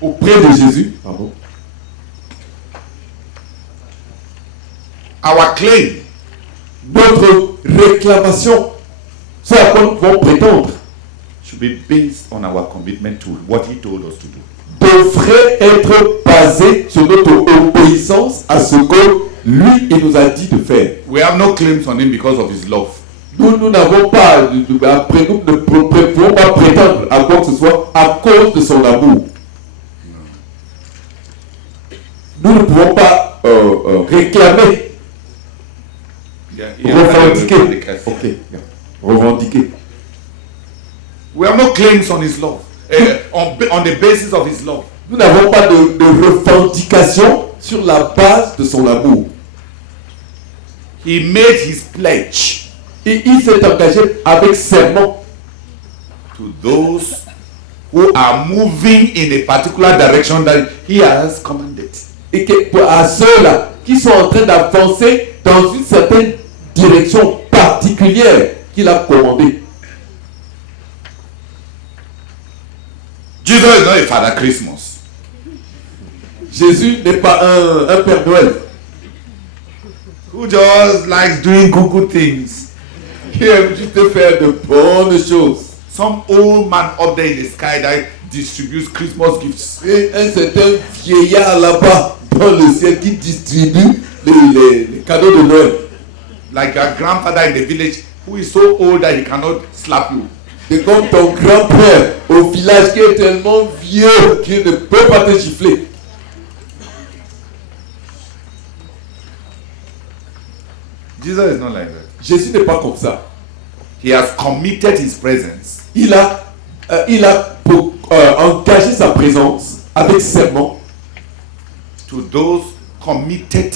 auprès de Jésus, pardon, our claim notre réclamation, ce à quoi nous pouvons prétendre, should be based on our commitment to what he told us to do. devrait être basé sur notre obéissance à ce que lui, il nous a dit de faire. We have no claims on him because of his love. Nous n'avons pas, après nous ne pouvons pas prétendre à quoi que ce soit à cause de son amour. Nous ne pouvons pas réclamer, revendiquer. Ok, yeah. Revendiquer. We have no claims on his love. On the basis of his love. Nous n'avons pas de revendication sur la base de son amour. He made his pledge Et il s'est engagé avec serment to those who are moving in a particular direction that he has commanded. et que à ceux-là qui sont en train d'avancer dans une certaine direction particulière qu'il a commandée. Jesus is not a Father Christmas. Jésus n'est pas un Père Noël who just likes doing good things. qui aime juste faire de bonnes choses. Some old man up there in the sky that distributes Christmas gifts. Et un certain vieillard là-bas dans le ciel qui distribue les cadeaux de Noël. Like your grandfather in the village who is so old that he cannot slap you. C'est comme ton grand-père au village qui est tellement vieux qu'il ne peut pas te gifler. Jesus is not like that. Jésus n'est pas comme ça. He has committed his presence Il a engagé sa présence avec serment to those committed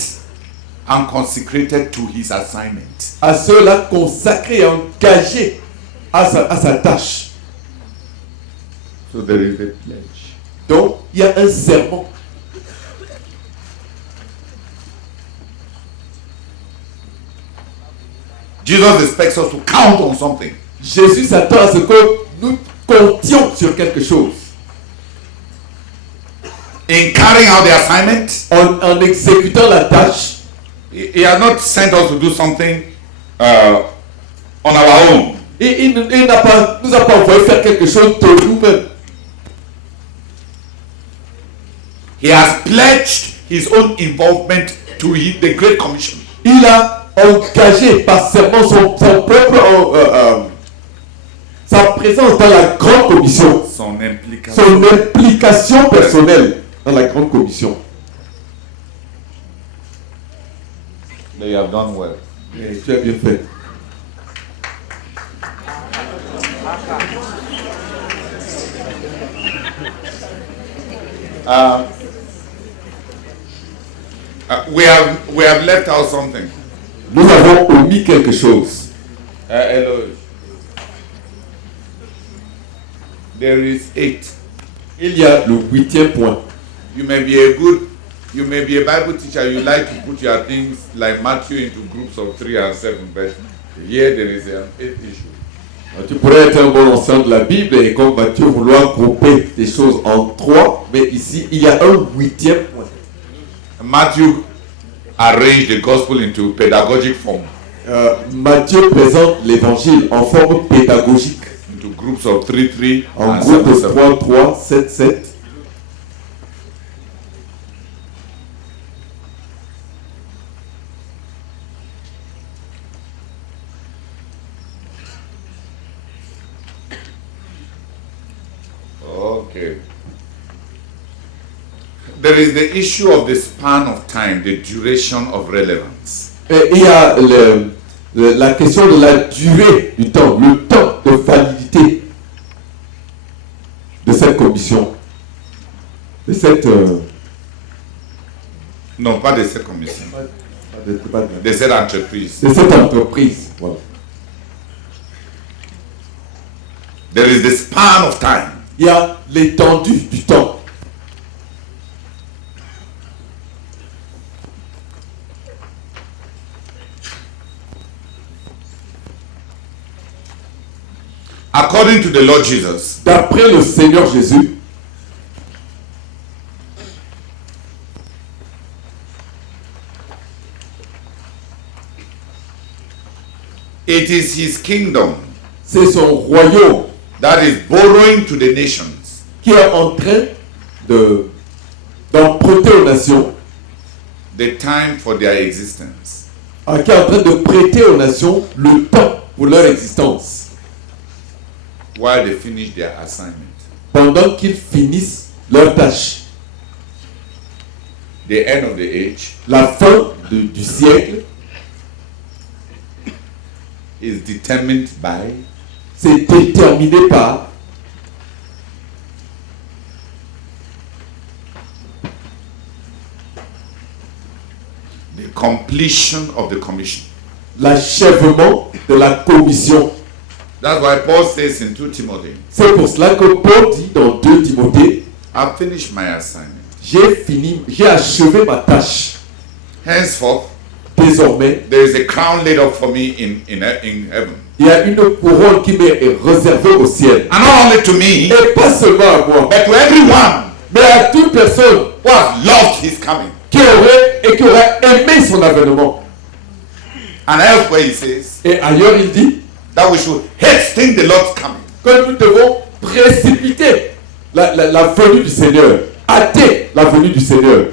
and consecrated to his assignment. à ceux-là consacrés et engagés à sa tâche. So there is a pledge. Donc, il y a un serment. Jesus expects us to count on something. Jésus s'attend à ce que nous comptions sur quelque chose. In carrying out the assignment, En exécutant la tâche, he has not sent us to do something on our own. et il nous a pas envoyé faire quelque chose de nous-mêmes. He has pledged his own involvement to the Great Commission. Il a engagé par serment sa présence dans la grande commission, Son implication. son implication personnelle dans la grande commission. They have done well. Et tu as bien fait. We have left out something. Nous avons omis quelque chose. Eloy. There is 8. Il y a le 8e point. You may be a Bible teacher. You like to put your things like Matthew into groups of 3 and 7, but here there is an 8th issue. Tu pourrais être un bon enseignant de la Bible et comme Matthieu vouloir grouper des choses en 3, mais ici il y a un 8e point. Matthew arranged the gospel into pedagogic form, Matthieu présente l'évangile en forme pédagogique, into groups of 3, 3 en and groupe 7, de 7. 3, 3, 7, 7. Okay. There is the issue of the span of time, the duration of relevance. Et il y a la question de la durée du temps, le temps de validité de cette commission, de cette... Non, pas de cette commission, de cette entreprise. de cette entreprise. Voilà. There is the span of time. Il y a l'étendue du temps. According to the Lord Jesus, D'après le Seigneur Jésus, it is his kingdom c'est son royaume that is borrowing to the nations qui est en train d'emprunter aux nations, the time for their existence. qui est en train de prêter aux nations le temps pour leur existence, While they finish their assignment. pendant qu'ils finissent leur tâche. The end of the age La fin du siècle, is determined by c'est déterminé par the completion of the commission. l'achèvement de la commission. That's why Paul says in 2 Timothy, C'est pour cela que Paul dit dans 2 Timothée, I've finished my assignment. j'ai achevé ma tâche. Henceforth, Désormais, there is a crown laid up for me in heaven. il y a une couronne qui m'est réservée au ciel. And not only to me, Et pas seulement à moi, but to everyone Mais à toute personne who has loved his coming. qui aurait aimé son avènement. And elsewhere he says Et ailleurs, il dit that we should hasten the Lord's coming. que nous devons précipiter la venue du Seigneur, hâter la venue du Seigneur.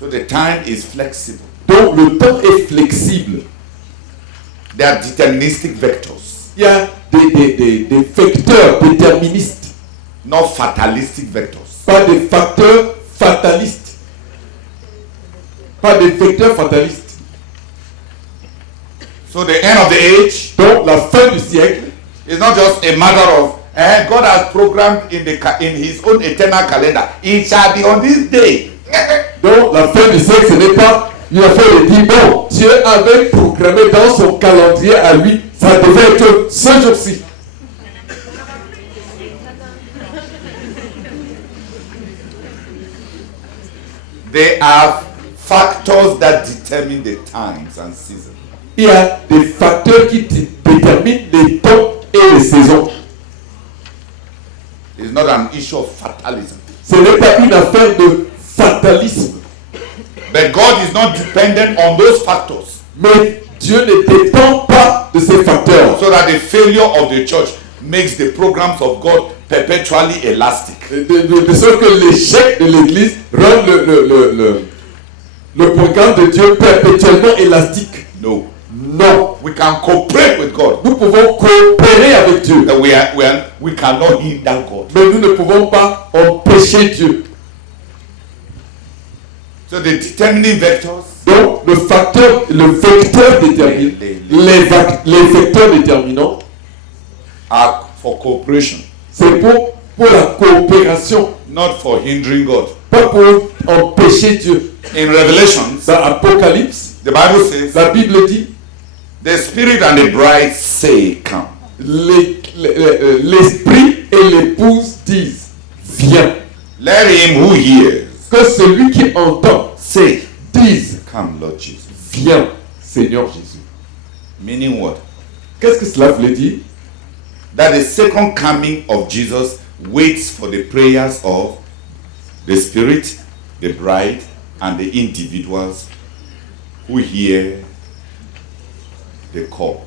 So the time is flexible. Donc le temps est flexible. They are deterministic vectors, Il y a des vecteurs déterministes, not fatalistic vectors. pas des facteurs fatalistes. Pas des vecteurs fatalistes. So the end of the age Donc la fin du siècle, is not just a matter of God has programmed in his own eternal calendar. It shall be on this day. donc la fin du siècle, ce n'est pas une affaire de dire, bon, Dieu avait programmé dans son calendrier à lui, ça devait être ce jour-ci. They are factors that determine the times and seasons. Il y a des facteurs qui déterminent les temps et les saisons. It's not an issue of fatalism. Ce n'est pas une affaire de fatalisme. But God is not dependent on those factors, Mais Dieu ne dépend pas de ces facteurs. so that the failure of the church makes the programs of God perpetually elastic. De sorte que l'échec de l'Église rend le programme de Dieu perpétuellement élastique. No. Non. We can cooperate with God, Nous pouvons coopérer avec Dieu. but we cannot hinder God. Mais nous ne pouvons pas empêcher Dieu. So the determining vectors Donc le vecteur déterminant, les vecteurs déterminants, are for cooperation, c'est pour la coopération, not for hindering God. pas pour empêcher Dieu. In Revelations, Dans Apocalypse, the Bible says, la Bible dit, the Spirit and the bride say, come. l'esprit et l'épouse disent, viens. Let him who hears Que celui qui entend say, dise, come, Lord Jesus. viens, Seigneur Jésus. Meaning what? Qu'est-ce que cela voulait dire? That the second coming of Jesus waits for the prayers of the Spirit, the bride, and the individuals who hear the call.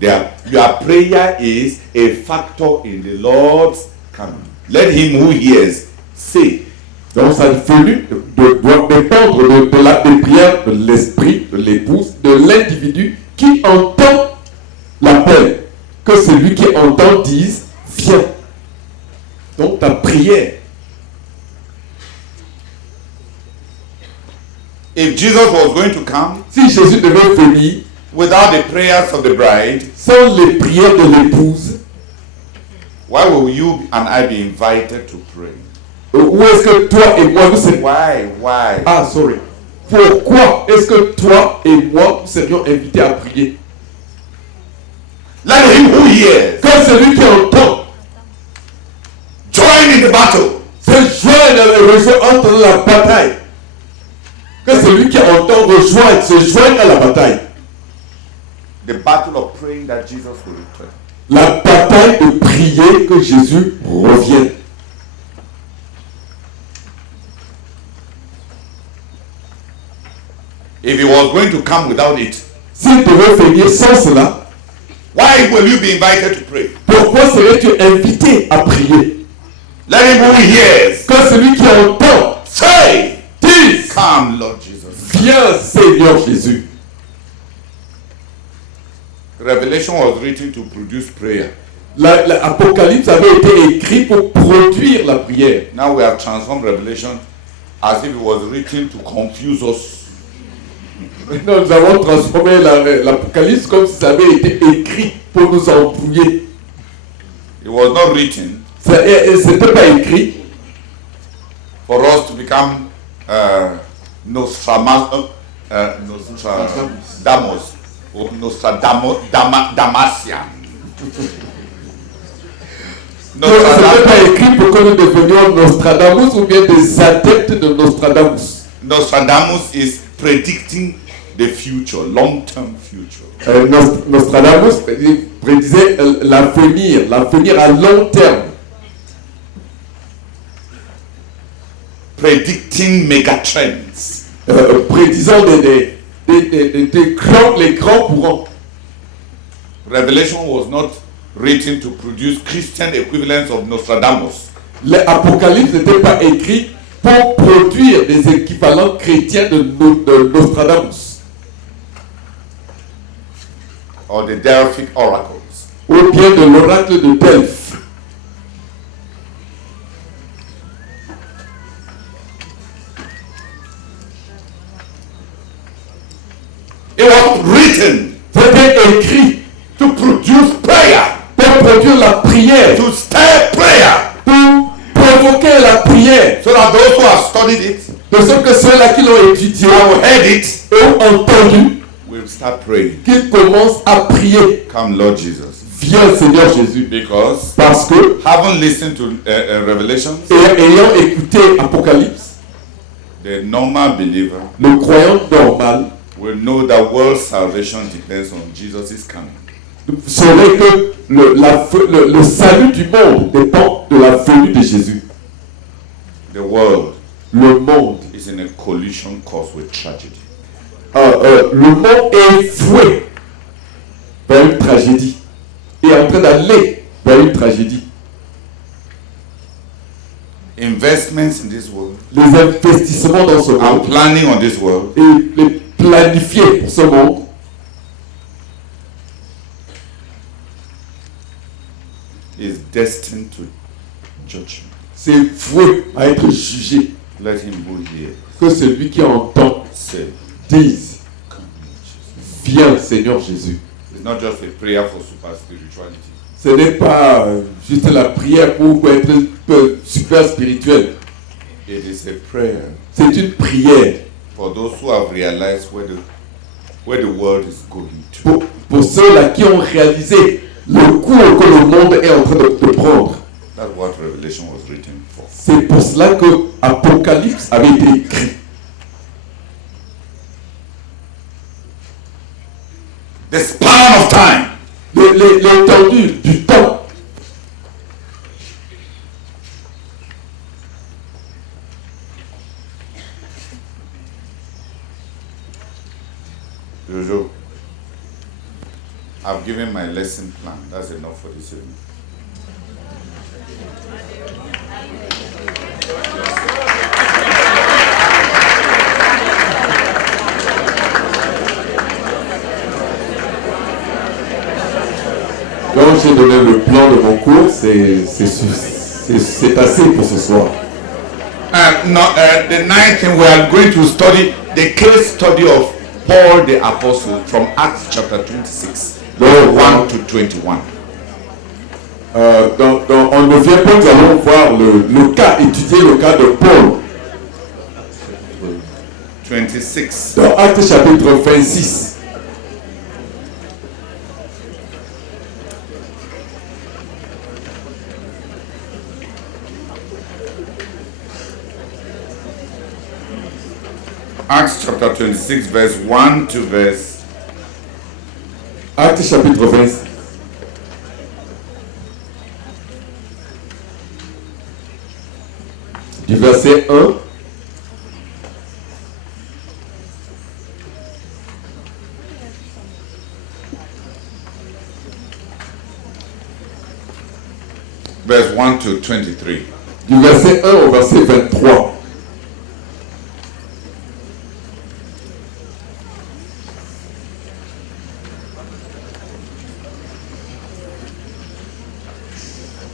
Your prayer is a factor in the Lord's coming. Let him who hears say. Donc sa venue doit dépendre des prières de l'esprit, de l'épouse, de l'individu qui entend l'appel. Que celui qui entend dise, viens. Donc ta prière. If Jesus was going to come Si Jésus devait venir without the prayers of the bride, sans les prières de l'épouse, why will you and I be invited to pray? où est-ce que toi et moi nous serions... Why? Ah, sorry. Pourquoi est-ce que toi et moi nous serions invités à prier? Let him who hears Que celui qui entend join in the battle. se joigne entre la bataille. Que celui qui entend se joigne à la bataille. The battle of praying that Jesus will return. La bataille de prier que Jésus revienne. If he was going to come without it, S'il devait venir sans cela, why will you be invited to pray? pourquoi serais-tu invité à prier? Let him who hears Que celui qui entend say, dise, come, Lord Jesus. viens Seigneur Jésus. Revelation was written to produce prayer. L'Apocalypse avait été écrit pour produire la prière. Now we have transformed Revelation as if it was written to confuse us. Maintenant, nous avons transformé l'Apocalypse comme si ça avait été écrit pour nous embrouiller. It was not written Ce n'était pas écrit for us to become Nostradamus or Damasian. ce n'était pas écrit pour que nous devenions Nostradamus ou bien des adeptes de Nostradamus. Nostradamus is predicting the future, long-term future. Nostradamus prédisait l'avenir à long terme. predicting megatrends. Prédisant les grands courants. Revelation was not written to produce Christian equivalents of Nostradamus. L'Apocalypse n'était pas écrit pour produire des équivalents chrétiens de Nostradamus Or the Delphic oracles. ou bien de l'oracle de Delphes. It was written C'était écrit to produce prayer, pour produire la prière, to stir prayer, pour provoquer la prière, so that those who have studied it de sorte que ceux-là qui l'ont étudié and heard it et ont entendu, will start praying. qu'ils commencent à prier. Come, Lord Jesus. Viens Seigneur Jésus. Because Parce que, having listened to Revelations, ayant écouté Apocalypse, the normal believer le croyant normal will know that world salvation depends on Jesus' coming. saurait que le salut du monde dépend de la venue de Jésus. The world Le monde, is in a collision course with tragedy. le monde est foué vers une tragédie et en train d'aller vers une tragédie. Investments in this world Les investissements dans ce and monde planning on this world et les planifier pour ce monde is destined to judgment. c'est voué à être jugé. Let him who hears Que celui qui entend say, dise, Come, Jesus. viens Seigneur Jésus. It's not just a prayer for super spirituality. Ce n'est pas juste la prière pour être super spirituel. It is a prayer C'est une prière for those who have realized where the world is going to. pour ceux-là qui ont réalisé le cours que le monde est en train de prendre. That's what Revelation was written for. C'est pour cela que Apocalypse avait été écrit. The span of time L'étendue du temps. Jojo, I've given my lesson plan. That's enough for this evening. Donc j'ai donné le plan de mon cours, c'est assez pour ce soir. The ninth thing, we are going to study the case study of Paul the Apostle from Acts chapter 26, verse 1 to 21. En 9e point, nous allons voir étudier le cas de Paul. 26. Dans Actes chapitre 26. Acts chapter 26, verse 1 to verse. Actes chapitre 26. Du verset 1 verse 1 to 23. du verset 1 au verset 23.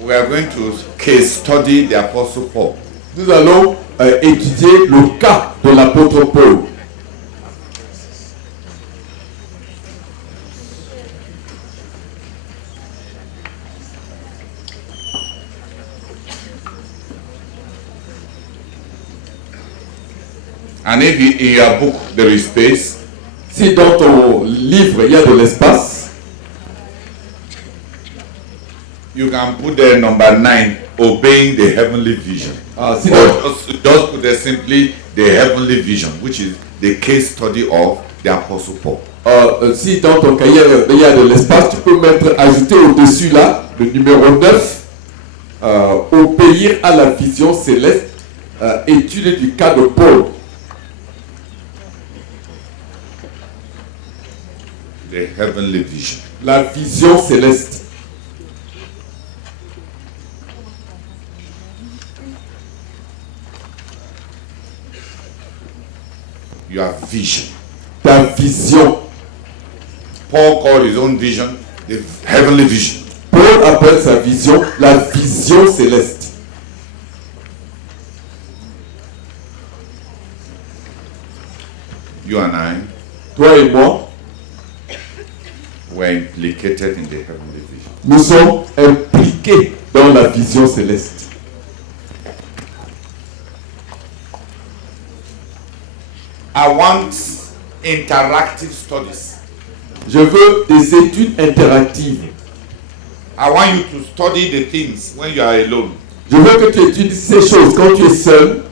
We are going to case study the Apostle Paul. Nous allons étudier le cas de l'apôtre Paul. And if in your book there is space, Si dans ton livre il y a de l'espace, you can put there number 9, obeying the heavenly vision. si Or dans, just put there simply the heavenly vision, which is the case study of the Apostle Paul. si dans ton cahier il y a de l'espace, tu peux ajouter au-dessus là, le numéro 9, obéir à la vision céleste, étude du cas de Paul. The heavenly vision. La vision céleste. Your vision. Ta vision. Paul called his own vision the heavenly vision. Paul appelle sa vision la vision céleste. You and I Toi et moi, were implicated in the heavenly vision. nous sommes impliqués dans la vision céleste. I want interactive studies. Je veux des études interactives. I want you to study the things when you are alone. Je veux que tu étudies ces choses quand tu es seul,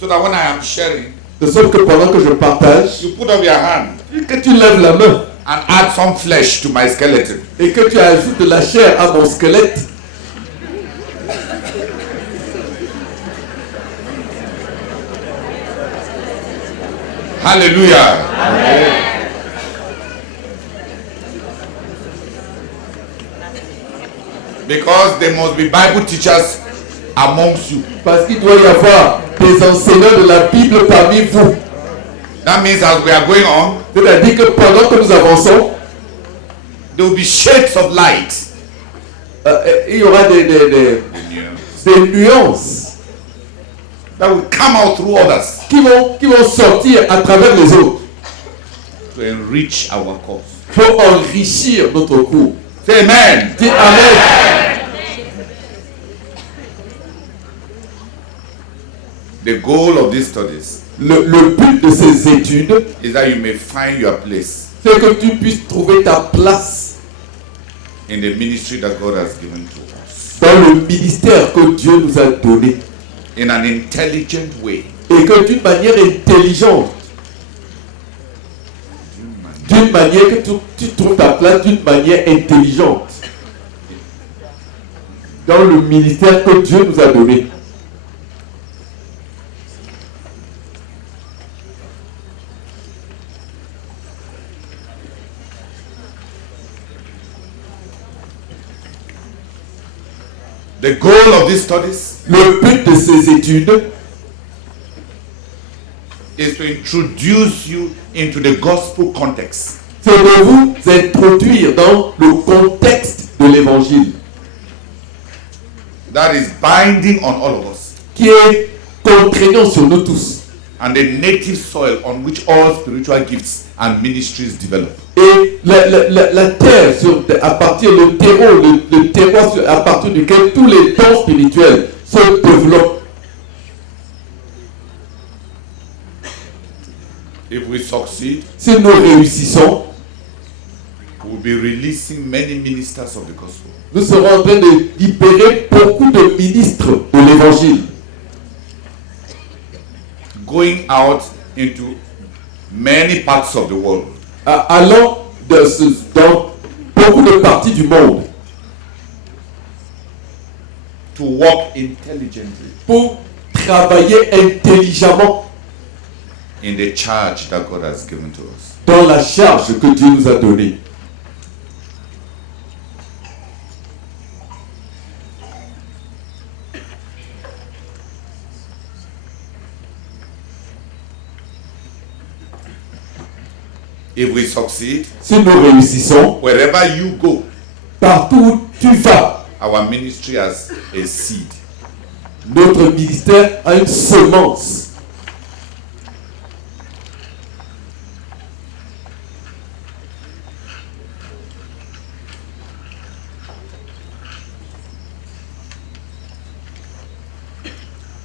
So that when I am sharing, de sorte que pendant que je partage, you put up your hand que tu lèves la main and add some flesh to my skeleton. et que tu ajoutes de la chair à mon squelette. Hallelujah. Because there must be Bible teachers amongst you. Parce qu'il doit y avoir des enseignants de la Bible parmi vous. That means as we are going on, C'est-à-dire que pendant que nous avançons, there will be shades of light. il y aura des nuances That will come out through others qui vont sortir à travers les autres to enrich our cause. pour enrichir notre cours. Say amen. Dis Amen. The goal of these studies Le but de ces études, is that you may find your place c'est que tu puisses trouver ta place in the ministry that God has given to us dans le ministère que Dieu nous a donné. in an intelligent way. Et que d'une manière intelligente, d'une manière que tu trouves ta place d'une manière intelligente dans le ministère que Dieu nous a donné. The goal of these studies Le but de ces études, is to introduce you into the gospel context c'est de vous introduire dans le contexte de l'évangile that is binding on all of us qui est contraignant sur nous tous. and the native soil on which all spiritual gifts and ministries develop. Et la terre à partir le terreau à partir duquel tous les dons spirituels se développent. If we succeed, Si nous réussissons, we'll be releasing many ministers of the gospel. nous serons en train de libérer beaucoup de ministres de l'évangile, Going out into many parts of the world allant dans beaucoup de parties du monde to work intelligently pour travailler intelligemment in the charge that God has given to us. dans la charge que Dieu nous a donnée. If we succeed, Si nous réussissons, wherever you go, partout où tu vas, our ministry has a seed. notre ministère a une semence.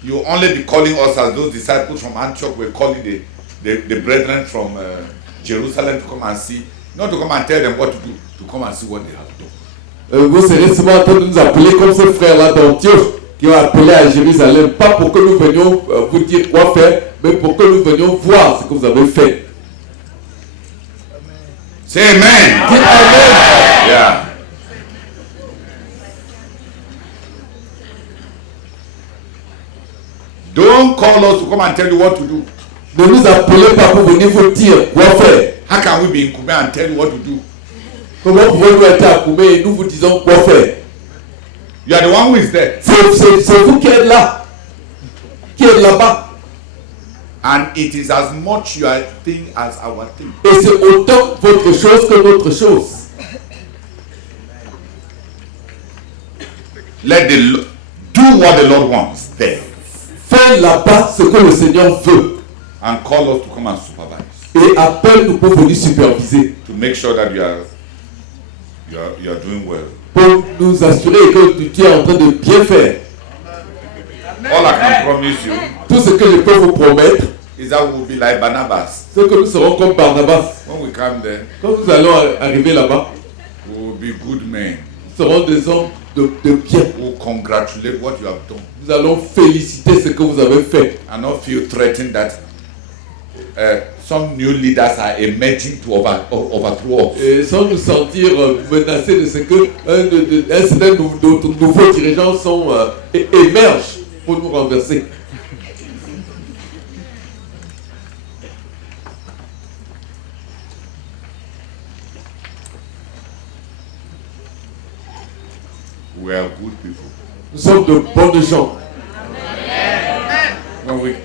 You only be calling us as those disciples from Antioch were calling the brethren from Jerusalem to come and see, not to come and tell them what to do, to come and see what they have done. Vous serez souvent en train de nous appeler comme ce frère-là d'Antioche qui ont appelé à Jérusalem, pas pour que nous venions vous dire quoi faire, mais pour que nous venions voir ce que vous avez fait. Say amen. Dis Amen. Yeah. Don't call us to come and tell you what to do. Ne nous appelez pas pour venir vous dire quoi faire. How can we be in Kume and tell you what to do? Comment pouvons-nous être à Koumé et nous vous disons quoi faire? You are the one who is there. C'est vous qui êtes là. Qui êtes là-bas. And it is as much your thing as our thing. Et c'est autant votre chose que notre chose. Let the do what the Lord wants there. Fais là-bas ce que le Seigneur veut. And call us to come and supervise. Et appelle-nous pour venir superviser. To make sure that you are doing well. Pour nous assurer que tu es en train de bien faire. All I can promise you Tout ce que je peux vous promettre, is that we will be like Barnabas. c'est que nous serons comme Barnabas. When we come there, Quand nous allons arriver là-bas, we will be good men nous serons des hommes de bien. who will congratulate what you have done Nous allons féliciter ce que vous avez fait. and not feel threatened that some new leaders are emerging to overthrow us. Et sans nous sentir menacés de ce que un certain nouveaux dirigeants émergent pour nous renverser. We are good people. Nous sommes de bonnes gens.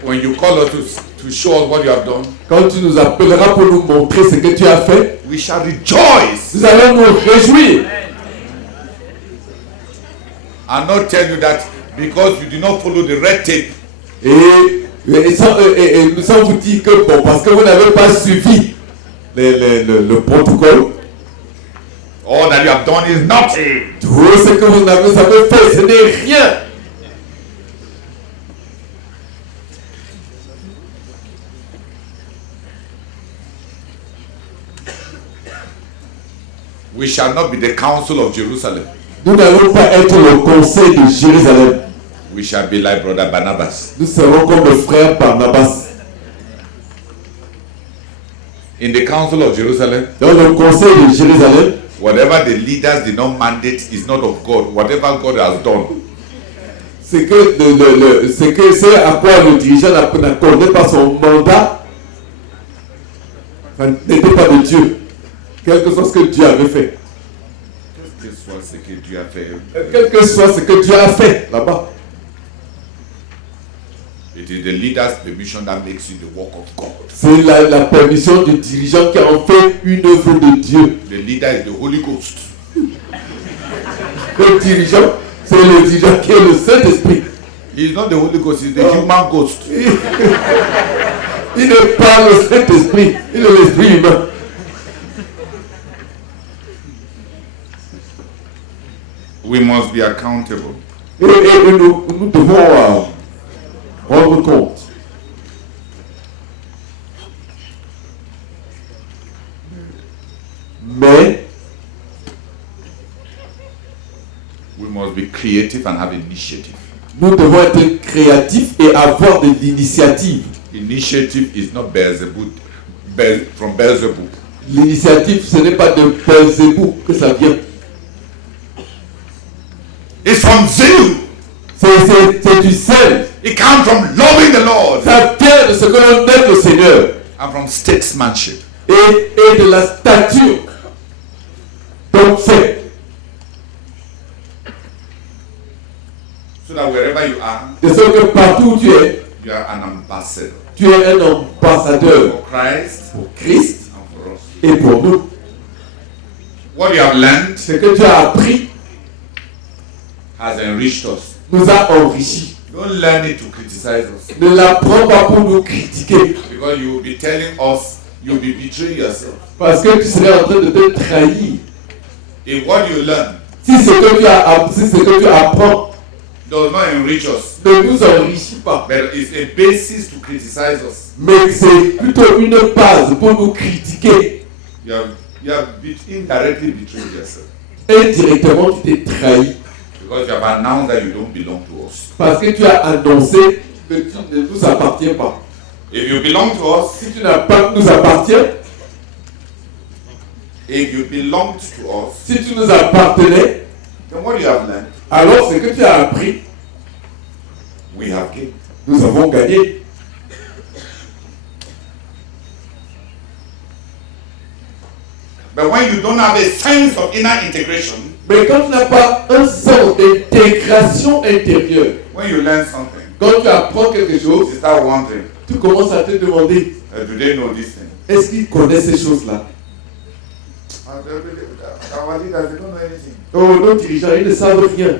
When you call us to show us what you have done, Quand tu nous appelleras pour nous montrer ce que tu as fait, we shall rejoice nous allons nous réjouir. and not tell you that because you did not follow the red tape, Et sans vous dire que bon, parce que vous n'avez pas suivi le protocole, all that you have done is nothing. tout ce que vous avez fait, ce n'est rien. We shall not be the council of Jerusalem. Nous n'allons pas être le conseil de Jérusalem. We shall be like brother Barnabas. Nous serons comme le frère Barnabas. In the council of Jerusalem, Dans le conseil de Jérusalem, whatever the leaders did not mandate is not of God. Whatever God has done, c'est à quoi le dirigeant n'accordait pas son mandat, ça n'était pas de Dieu. Quel que soit ce que Dieu avait fait. quel que soit ce que Dieu a fait, Quel que soit ce que Dieu a fait là-bas. it is the leader's permission that makes you the work of God. C'est la permission du dirigeant qui en fait une œuvre de Dieu. The leader is the Holy Ghost. Le dirigeant, c'est le dirigeant qui est le Saint-Esprit. He is not the Holy Ghost, he is the human ghost. Il n'est pas le Saint-Esprit, il est l'Esprit humain. We must be accountable. Et nous devons rendre compte. Mais We must be creative and have initiative. nous devons être créatifs et avoir de l'initiative. Initiative is not Beelzebub, from Beelzebub. L'initiative, ce n'est pas de Beelzebub que ça vient. It's from zeal. C'est du sel. It comes from loving the Lord Ça vient de ce que l'on aime le Seigneur. and from statesmanship. Et de la stature. Donc fait. So that wherever you are, De ce que partout où tu es an ambassador un ambassadeur for Christ pour Christ and for us. et pour nous. What you have learned Ce que tu as appris has enriched us. nous a enrichis. Don't learn it to criticize us, Ne l'apprends pas pour nous critiquer. because you will be telling us, you will be betraying yourself. Parce que tu serais en train de te trahir. If what you learn Si ce que tu apprends does not enrich us, ne nous enrichit pas, but it's a basis to criticize us, mais c'est plutôt une base pour nous critiquer, you have indirectly betrayed yourself, indirectement tu t'es trahi. because you have announced that you don't belong to us. Parce que tu as annoncé que tu ne nous appartiens pas. If you belong to us, Si tu n'as pas nous appartiens, if you belonged to us, si tu nous appartenais, then what you have learned, alors ce que tu as appris, we have gained. nous avons gagné. But when you don't have a sense of inner integration, Mais quand tu n'as pas un sens d'intégration intérieure, when you learn something, quand tu apprends quelque chose, you start wondering, tu commences à te demander, do they know this thing? est-ce qu'ils connaissent ces choses-là? Our leaders, they don't know anything. Oh, nos dirigeants, ils ne savent rien.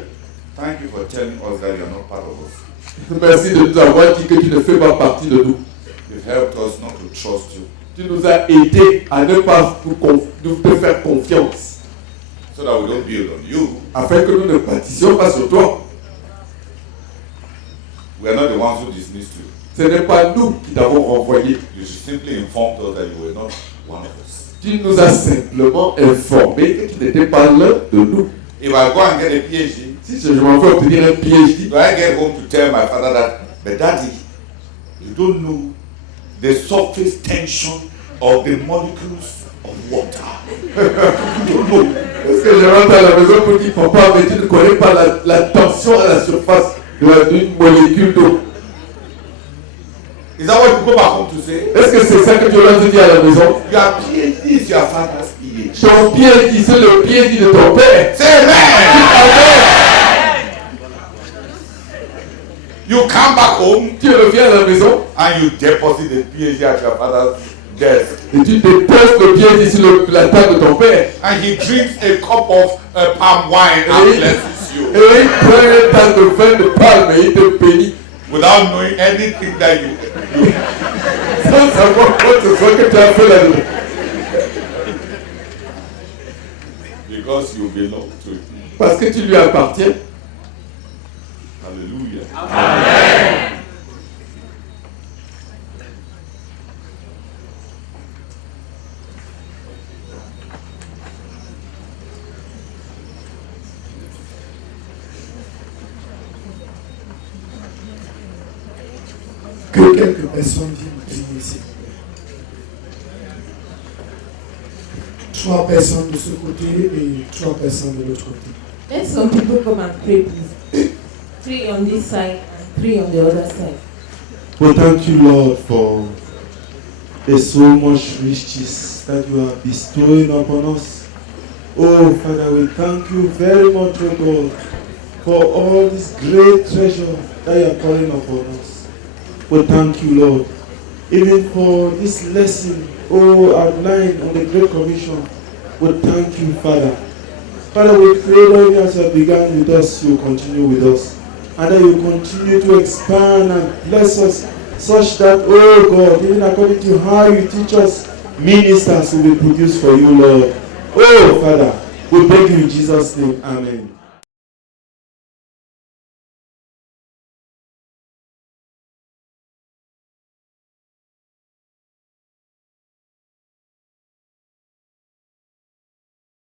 Thank you for telling us that you are not part of us. Merci de nous avoir dit que tu ne fais pas partie de nous. You've helped us not to trust you, Tu nous as aidés à ne pas nous te faire confiance, so that we don't build on you. afin que nous ne bâtissions pas sur toi. We are not the ones who dismissed you. Ce n'est pas nous qui t'avons renvoyé. You should simply inform us that you were not one of us. Tu nous as simplement informé que tu n'étais pas l'un de nous. If I go and get a PhD, Si je m'en vais obtenir un PhD, do I get home to tell my father that, but daddy, you don't know the surface tension of the molecules of water. You don't know. est-ce que je rentre à la maison pour dire, papa, mais tu ne connais pas la tension à la surface d'une molécule d'eau? Is that what you go back home to say? Est-ce que c'est ça que tu vas te dire à la maison? Your PhD is your father's PhD. Ton PhD, c'est le PhD de ton père. Say amen. Amen. You come back home Tu reviens à la maison and you deposit the PhD at your father's desk. et tu déposes le PhD sur la table de ton père. And he drinks a cup of palm wine and blesses you Et il prend un tas de vin de palme et il te bénit without knowing anything that you do. sans savoir quoi que ce soit que tu as fait là-dedans. Because you belong to him. Parce que tu lui appartiens. Hallelujah. Que quelques personnes viennent prier ici. 3 personnes de ce côté et 3 personnes de l'autre côté. Let some people come and pray, please. 3 on this side and 3 on the other side. Well, thank you, Lord, for there's so much riches that you are bestowing upon us. Oh, Father, we thank you very much, oh God, for all this great treasure that you are pouring upon us. Well, thank you, Lord, even for this lesson, outlined on the Great Commission. Well, thank you, Father. Father, we pray that as you have begun with us, you will continue with us. And that you will continue to expand and bless us such that, oh God, even according to how you teach us, ministers will be produced for you, Lord. Oh, Father, we beg you in Jesus' name. Amen.